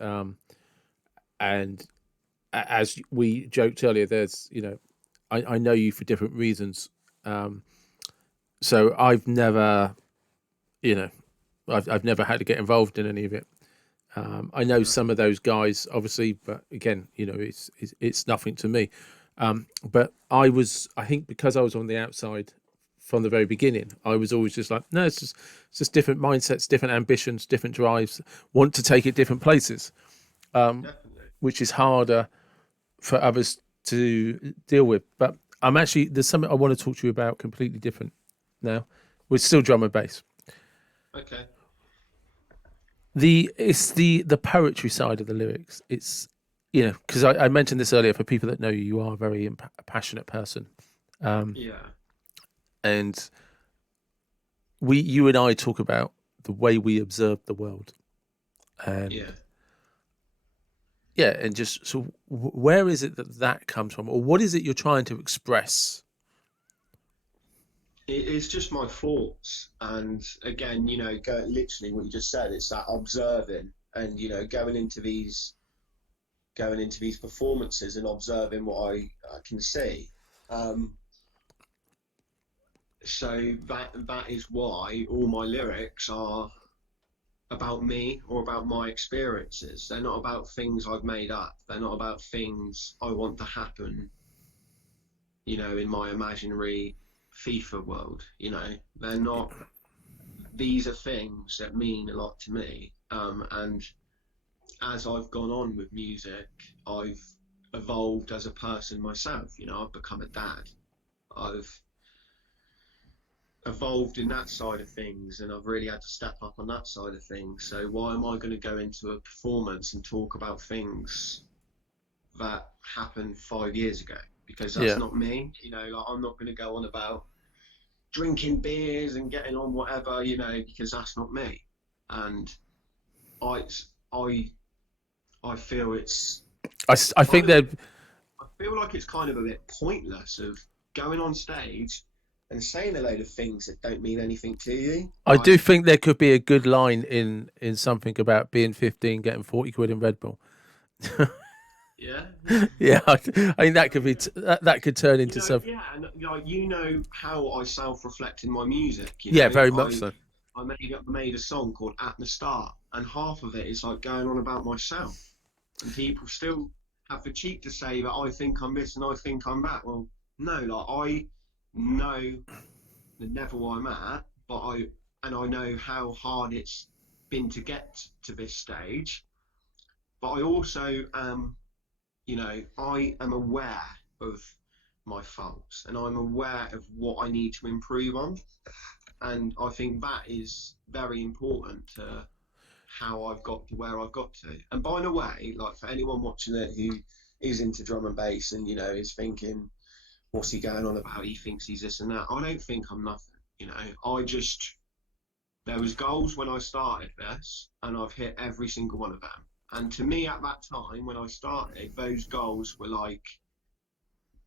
as we joked earlier, there's, you know, I know you for different reasons, so I've never, you know, I've never had to get involved in any of it. I know some of those guys, obviously, but again, you know, it's nothing to me. But I think because I was on the outside from the very beginning, I was always just like, no, it's just different mindsets, different ambitions, different drives, want to take it different places, which is harder for others to deal with. But there's something I want to talk to you about completely different now. We're still drum and bass. Okay. It's the poetry side of the lyrics. It's, you know, because I mentioned this earlier, for people that know you, you are a very passionate person. And you and I talk about the way we observe the world. And and just, so where is it that comes from, or what is it you're trying to express? It's just my thoughts, and again, you know, literally what you just said. It's that observing, and, you know, going into these performances and observing what I can see. So that is why all my lyrics are about me or about my experiences. They're not about things I've made up. They're not about things I want to happen, you know, in my imaginary FIFA world. You know, they're not. These are things that mean a lot to me, and as I've gone on with music, I've evolved as a person myself. You know, I've become a dad. I've evolved in that side of things, and I've really had to step up on that side of things. So why am I going to go into a performance and talk about things that happened 5 years ago? Because that's Yeah. not me. You know, like, I'm not going to go on about drinking beers and getting on whatever, you know, because that's not me. And I, I, I feel it's I think kind of, that I feel like it's kind of a bit pointless of going on stage and saying a load of things that don't mean anything to you. I do Like, think there could be a good line in something about being 15, getting 40 quid in Red Bull. yeah, Yeah, I mean that could be that could turn you into know, something. yeah, and like you know how I self-reflect in my music. You Yeah, know, very much so. I made a song called At the Start, and half of it is like going on about myself, and people still have the cheek to say that I think I'm this and I think I'm that. Well, no, like I know the level I'm at, but I know how hard it's been to get to this stage. But I also am, you know, I am aware of my faults and I'm aware of what I need to improve on. And I think that is very important to how I've got to where I've got to. And by the way, like for anyone watching it who is into drum and bass and, you know, is thinking, what's he going on about? He thinks he's this and that. I don't think I'm nothing, you know. There was goals when I started this and I've hit every single one of them. And to me at that time when I started, those goals were like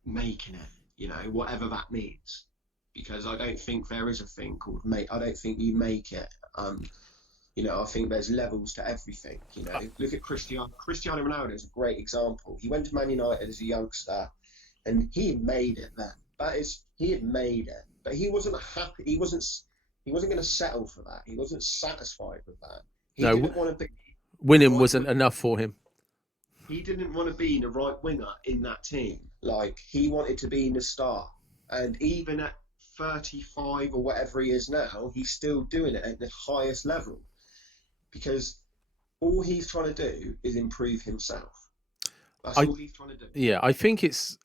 making it, you know, whatever that means. Because I don't think there is a thing called make. I don't think you make it. You know, I think there's levels to everything. You know, look at Cristiano. Cristiano Ronaldo is a great example. He went to Man United as a youngster, and he had made it then. That is, he had made it, but he wasn't happy. He wasn't. He wasn't going to settle for that. He wasn't satisfied with that. He No, didn't want to be the winning right wasn't winger. enough for him. He didn't want to be the right winger in that team. Like he wanted to be the star, and even at 35 or whatever he is now, he's still doing it at the highest level because all he's trying to do is improve himself. That's I all he's trying to do. Yeah, I think it's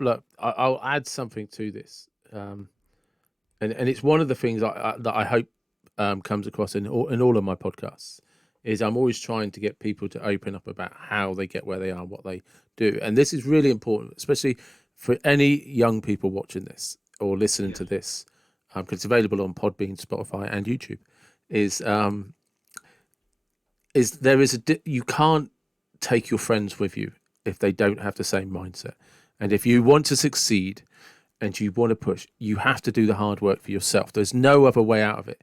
look. I'll add something to this, and it's one of the things that I hope comes across in all of my podcasts. Is I'm always trying to get people to open up about how they get where they are, what they do, and this is really important, especially for any young people watching this or listening Yeah, to this, because it's available on Podbean, Spotify, and YouTube. Is there is you can't take your friends with you if they don't have the same mindset, and if you want to succeed and you want to push, you have to do the hard work for yourself. There's no other way out of it,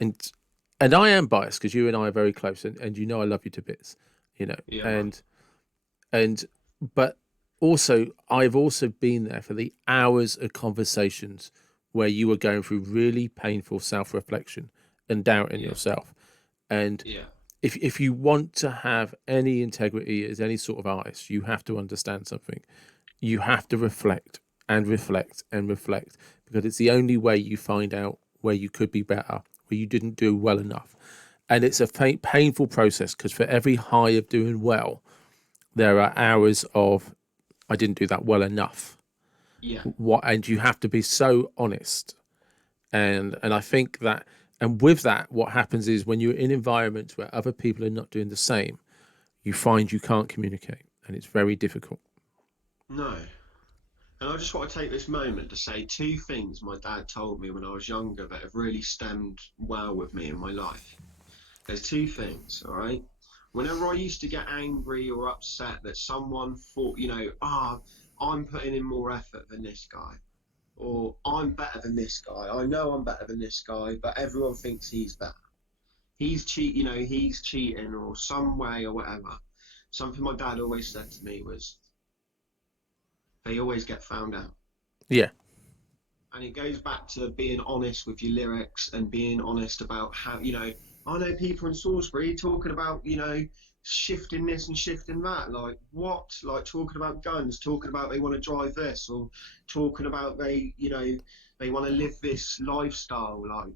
and I am biased because you and I are very close, and you know I love you to bits, you know, yeah, man. and but also I've also been there for the hours of conversations where you were going through really painful self-reflection and doubt in Yeah, yourself, and yeah, if you want to have any integrity as any sort of artist, you have to understand something. You have to reflect and reflect and reflect because it's the only way you find out where you could be better, where you didn't do well enough. And it's a painful process because for every high of doing well, there are hours of I didn't do that well enough. yeah, And you have to be so honest. And I think that, and with that, what happens is when you're in environments where other people are not doing the same, you find you can't communicate, and it's very difficult. no. And I just want to take this moment to say two things my dad told me when I was younger that have really stemmed well with me in my life. There's two things, all right? Whenever I used to get angry or upset that someone thought, you know, I'm putting in more effort than this guy, or I'm better than this guy. I know I'm better than this guy, but everyone thinks he's better. You know, he's cheating or some way or whatever. Something my dad always said to me was, they always get found out. Yeah, And it goes back to being honest with your lyrics and being honest about how, you know, I know people in Salisbury talking about, you know, shifting this and shifting that. Like, what? Like, talking about guns, talking about they want to drive this, or talking about they, you know, they want to live this lifestyle. Like,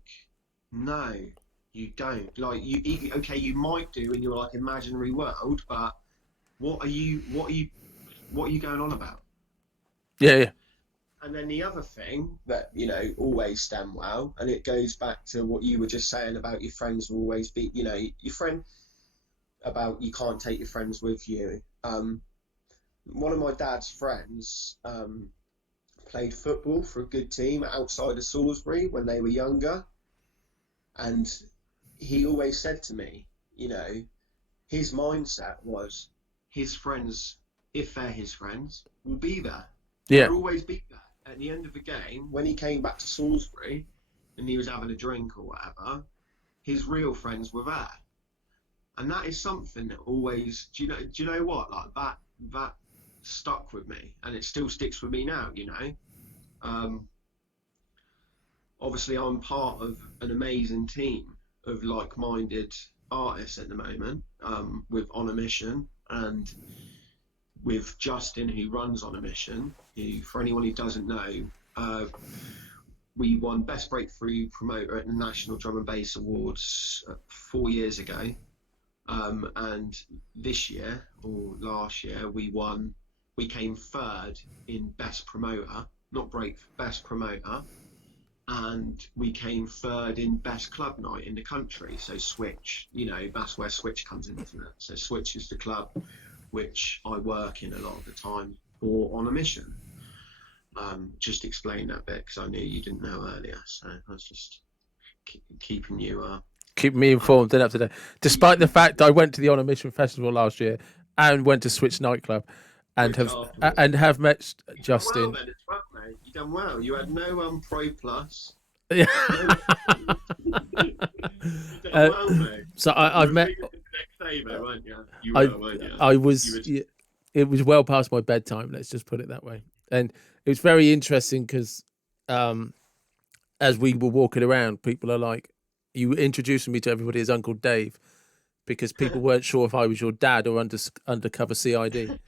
no. You don't. Like okay, you might do in your like imaginary world, but what are you going on about? Yeah, yeah. And then the other thing that, always stand well, and it goes back to what you were just saying about your friends will always be, your friend, about you can't take your friends with you. One of my dad's friends played football for a good team outside of Salisbury when they were younger. And he always said to me, his mindset was his friends, if they're his friends, will be there. Yeah. They'll always be there. At the end of the game, when he came back to Salisbury and he was having a drink or whatever, his real friends were there. And that is something that always, do you know what? Like that stuck with me, and it still sticks with me now, Obviously I'm part of an amazing team of like-minded artists at the moment, with On a Mission, and with Justin, who runs On a Mission, who, for anyone who doesn't know, we won Best Breakthrough Promoter at the National Drum and Bass Awards 4 years ago. And this year, or last year, we came third in Best Promoter, not Best Promoter. And we came third in Best Club Night in the country. So Switch, that's where Switch comes in, isn't it? So Switch is the club which I work in a lot of the time for On a Mission. Just explain that bit because I knew you didn't know earlier. So I was just keeping you... Keep me informed and up to date. Despite the fact I went to the On a Mission Festival last year and went to Switch nightclub and have met Justin. Well, then, as well, mate. You done well. You had no Pro Plus. Yeah. You done well, mate. So I've met. Weren't you? You were, weren't you? I was. It was well past my bedtime. Let's just put it that way. And it was very interesting because, as we were walking around, people are like, "You introducing me to everybody as Uncle Dave," because people weren't sure if I was your dad or undercover CID.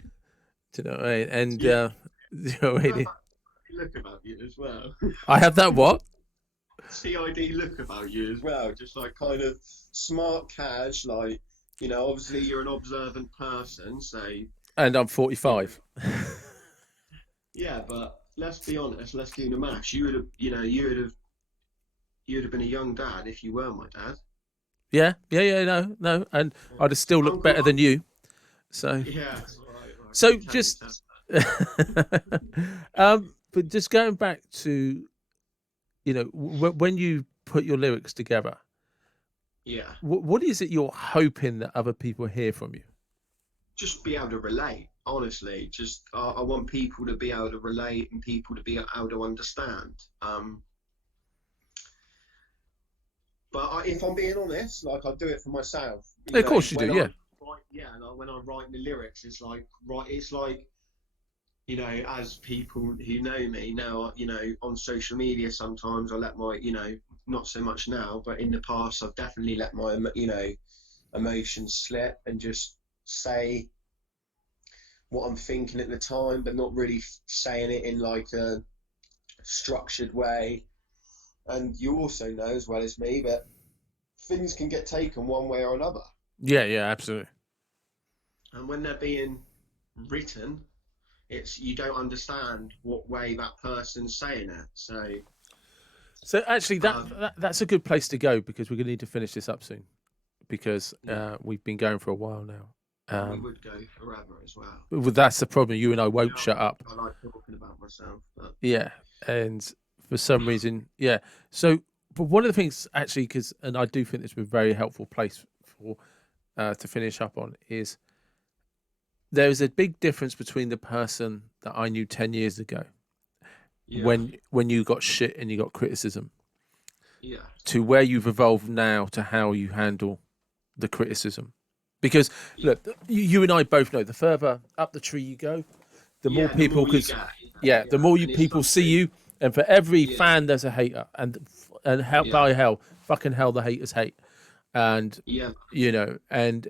Do you know what I mean? And Yeah. you know what I mean? Look about you as well. I have that what? CID look about you as well, just like kind of smart cash, like, obviously you're an observant person, so. And I'm 45. Yeah, but let's be honest, let's do the maths. You would have, you'd have been a young dad if you were my dad. Yeah, no, and I'd have still looked better than you. So. Yeah. Right. So just. But just going back to, when you put your lyrics together, yeah, what is it you're hoping that other people hear from you? Just be able to relate, honestly. Just I want people to be able to relate and people to be able to understand. But if I'm being honest, like, I do it for myself. Of course you do, yeah. Like when I'm writing the lyrics, it's like as people who know me now, on social media, sometimes I let my, not so much now, but in the past, I've definitely let my, emotions slip and just say what I'm thinking at the time, but not really saying it in like a structured way. And you also know as well as me that things can get taken one way or another. Yeah, absolutely. And when they're being written, you don't understand what way that person's saying it. So actually, that's a good place to go because we're going to need to finish this up soon because we've been going for a while now. We would go forever as well. Well, that's the problem. You and I won't shut up. I like talking about myself. But... Yeah, and for some reason, yeah. So, but one of the things actually, and I do think this would be a very helpful place for to finish up on is. There's a big difference between the person that I knew 10 years ago when you got shit and you got criticism to where you've evolved now to how you handle the criticism. Because, look, you and I both know the further up the tree you go, the more people... the more people see you. And for every fan, there's a hater. And by hell, fucking hell, the haters hate. And, and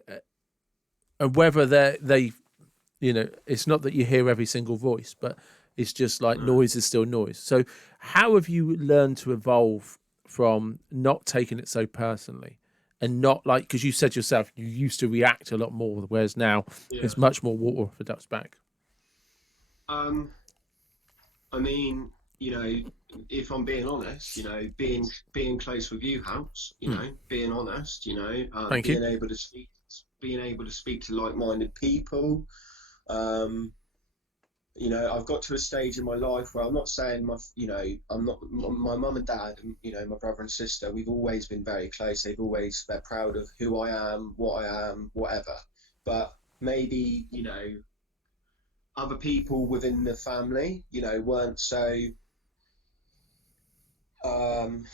whether they it's not that you hear every single voice, but it's just like noise is still noise. So how have you learned to evolve from not taking it so personally and not like, because you said yourself you used to react a lot more, whereas now Yeah. it's much more water off a duck's back. I mean, if I'm being honest, being close with you helps. Being honest, Thank you. being able to speak to like-minded people. I've got to a stage in my life where I'm not saying I'm not my mum and dad and my brother and sister. We've always been very close. They're proud of who I am, what I am, whatever. But maybe other people within the family, weren't so. I'm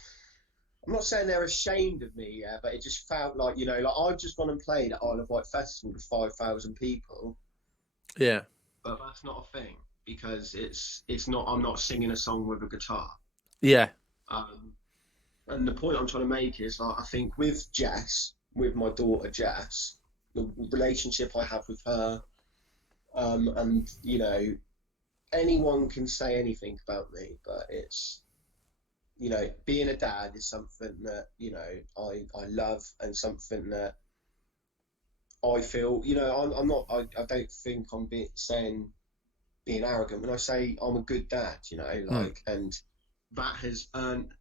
not saying they're ashamed of me, yeah, but it just felt like like I've just gone and played at Isle of Wight Festival to 5,000 people. Yeah. But that's not a thing because it's not. I'm not singing a song with a guitar. Yeah. And the point I'm trying to make is like I think with Jess, with my daughter Jess, the relationship I have with her, and anyone can say anything about me, but it's being a dad is something that I love and something that I feel I'm not I don't think I'm being arrogant when I say I'm a good dad, and that has earned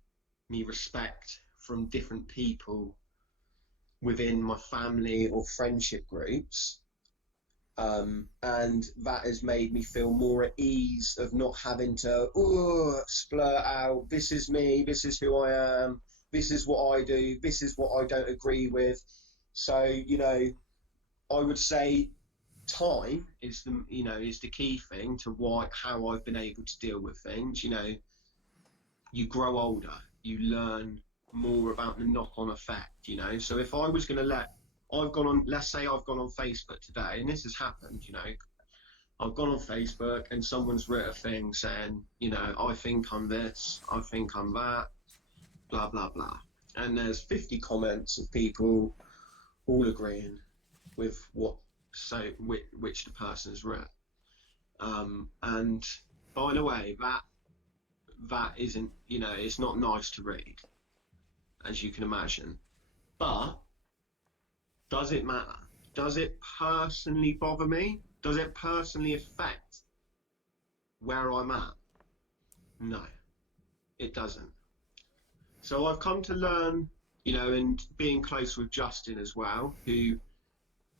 me respect from different people within my family or friendship groups. And that has made me feel more at ease of not having to splurt out, this is me, this is who I am, this is what I do, this is what I don't agree with. So, I would say time is the key thing to how I've been able to deal with things. You grow older, you learn more about the knock-on effect. So if I was going to let's say I've gone on Facebook today, and this has happened. I've gone on Facebook and someone's written a thing saying, I think I'm this, I think I'm that, blah blah blah, and there's 50 comments of people all agreeing with which the person's written. And by the way, that isn't, it's not nice to read, as you can imagine. But does it matter? Does it personally bother me? Does it personally affect where I'm at? No, it doesn't. So I've come to learn, and being close with Justin as well, who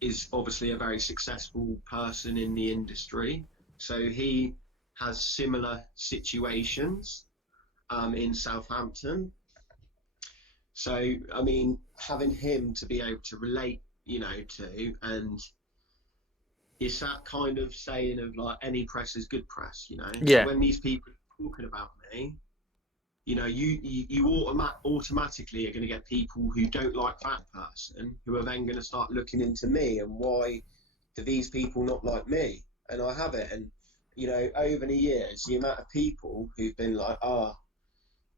is obviously a very successful person in the industry. So he has similar situations in Southampton. So, I mean, having him to be able to relate, to, and it's that kind of saying of like, any press is good press, Yeah. So when these people are talking about me, you automatically are going to get people who don't like that person, who are then going to start looking into me and why do these people not like me? And I have it. And, over the years, the amount of people who've been like,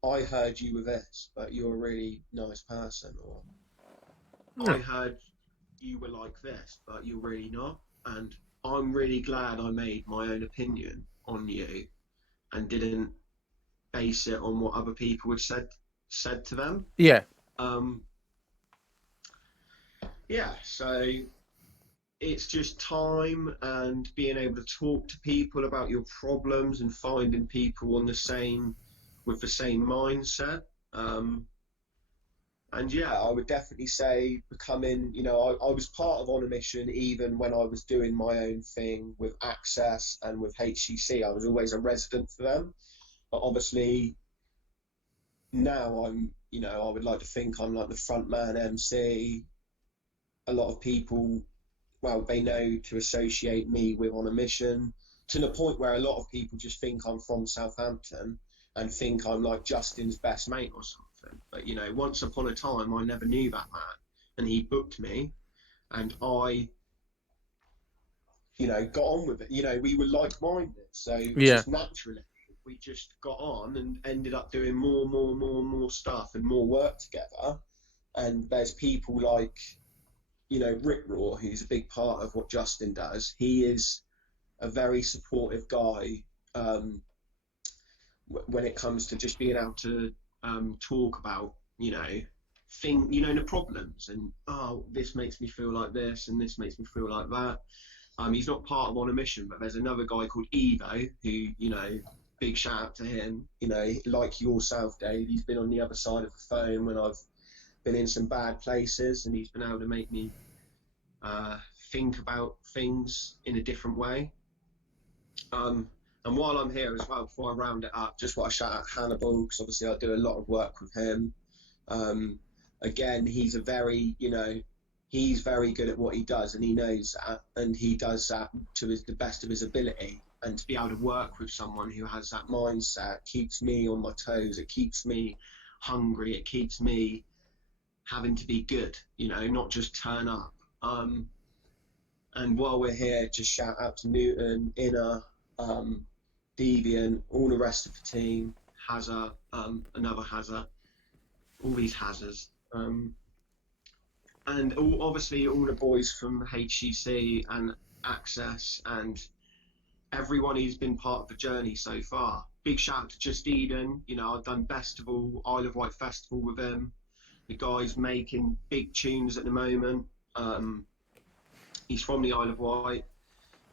I heard you with this, but you're a really nice person, or I heard you were like this, but you're really not. And I'm really glad I made my own opinion on you and didn't base it on what other people had said to them. Yeah. Yeah, so it's just time and being able to talk to people about your problems and finding people with the same mindset. And yeah, I would definitely say becoming, I was part of On a Mission even when I was doing my own thing with Access and with HCC. I was always a resident for them. But obviously now I'm, I would like to think I'm like the front man MC. A lot of people, well, they know to associate me with On a Mission, to the point where a lot of people just think I'm from Southampton and think I'm like Justin's best mate or something. But once upon a time I never knew that man, and he booked me and I got on with it. We were like-minded, so just naturally we just got on and ended up doing more stuff and more work together. And there's people like Rick Raw, who's a big part of what Justin does. He is a very supportive guy when it comes to just being able to talk about the problems, and this makes me feel like this, and this makes me feel like that. He's not part of On a Mission, but there's another guy called Evo who, big shout out to him. Like yourself, Dave, he's been on the other side of the phone when I've been in some bad places, and he's been able to make me think about things in a different way. And while I'm here as well, before I round it up, just want to shout out Hannibal, because obviously I do a lot of work with him. Again, he's he's very good at what he does, and he knows that, and he does that to the best of his ability. And to be able to work with someone who has that mindset keeps me on my toes. It keeps me hungry. It keeps me having to be good, not just turn up. And while we're here, just shout out to Newton, Inner, Deviant, all the rest of the team, Hazard, another Hazard, all these Hazards. And obviously all the boys from HCC and Access and everyone who's been part of the journey so far. Big shout out to Just Eden. I've done Festival, Isle of Wight Festival with him. The guy's making big tunes at the moment. He's from the Isle of Wight,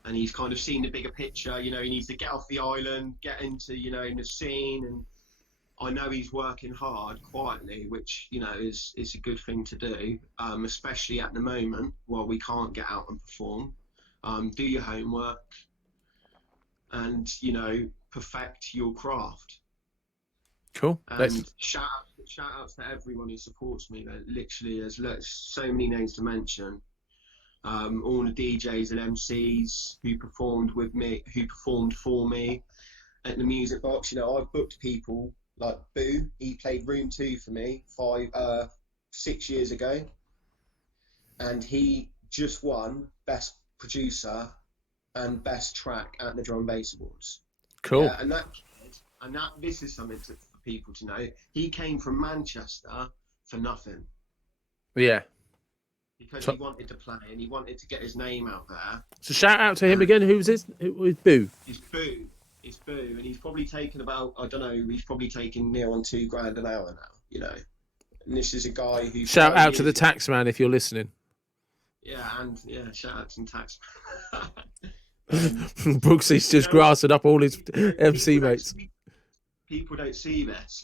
and he's kind of seen the bigger picture. He needs to get off the island, get into, in the scene, and I know he's working hard quietly, which, is a good thing to do, especially at the moment while we can't get out and perform. Do your homework and, perfect your craft. Cool. And shout outs to everyone who supports me. There's so many names to mention. All the DJs and MCs who performed with me, who performed for me at the Music Box. I've booked people like Boo. He played Room 2 for me 6 years ago, and he just won Best Producer and Best Track at the Drum and Bass Awards. Cool. Yeah, and this is something for people to know. He came from Manchester for nothing. Yeah. Because he wanted to play and he wanted to get his name out there. So shout out to him again. Who's this? It was Boo. It's Boo. It's Boo, and he's probably taken he's probably taken near on $2,000 an hour now. And this is a guy who. Shout out to the tax man if you're listening. Yeah, and shout out to the tax man. Brooksy's just grassing up all his MC mates. People don't see this.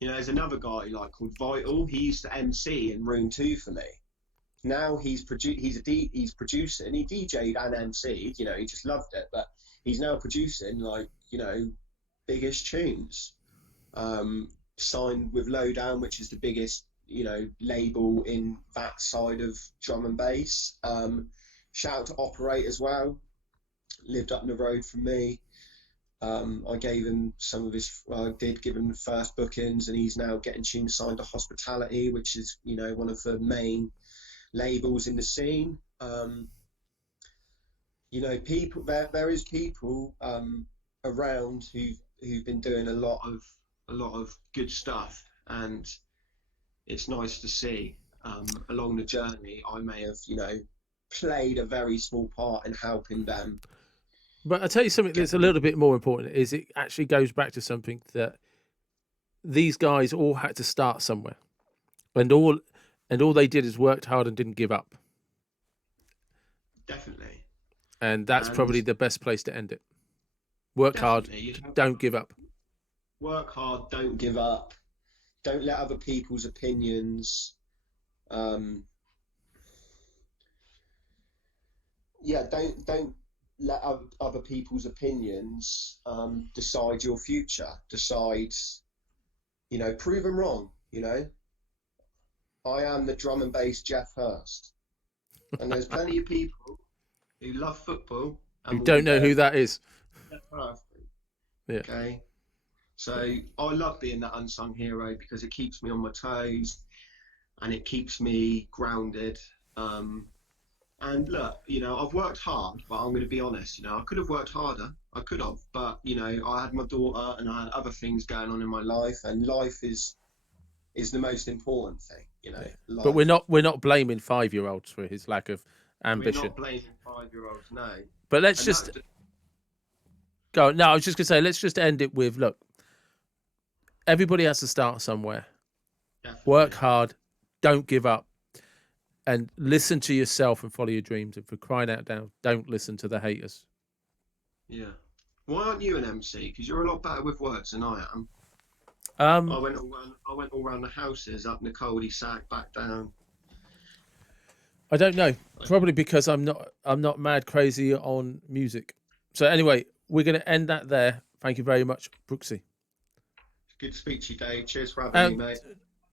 There's another guy called Vital. He used to MC in Room 2 for me. Now he's producing. He DJ'd and MC'd. He just loved it. But he's now producing biggest tunes. Signed with Lowdown, which is the biggest label in that side of drum and bass. Shout out to Operate as well. Lived up the road from me. I gave him did give him the first bookings, and he's now getting tunes signed to Hospitality, which is one of the main labels in the scene. People there is people around who've been doing a lot of good stuff, and it's nice to see. Along the journey, I may have played a very small part in helping them. But I'll tell you something that's a little bit more important, is it actually goes back to something that these guys all had to start somewhere, and all they did is worked hard and didn't give up. Definitely. And that's probably the best place to end it. Work hard, don't give up. Work hard, don't give up. Don't let other people's opinions don't let other people's opinions decide your future. Prove them wrong. I am the drum and bass Jeff Hurst, and there's plenty of people who love football and who don't know who that is. Yeah. Okay. So I love being that unsung hero because it keeps me on my toes and it keeps me grounded. And look, I've worked hard, but I'm going to be honest, I could have worked harder. I could have, but, I had my daughter and I had other things going on in my life, and life is the most important thing, Life. But we're not blaming 5-year-olds for his lack of ambition. We're not blaming 5-year-olds, no. But let's just go. No, I was just going to say, let's just end it with, look, everybody has to start somewhere. Definitely. Work hard, don't give up, and listen to yourself and follow your dreams. And for crying out loud, don't listen to the haters. Yeah. Why aren't you an MC? Because you're a lot better with words than I am. I went all round the houses, up in the cul-de-sac, back down. I don't know. Probably because I'm not mad crazy on music. So anyway, we're going to end that there. Thank you very much, Brooksie. Good to speak to you, Dave. Cheers for having me, mate.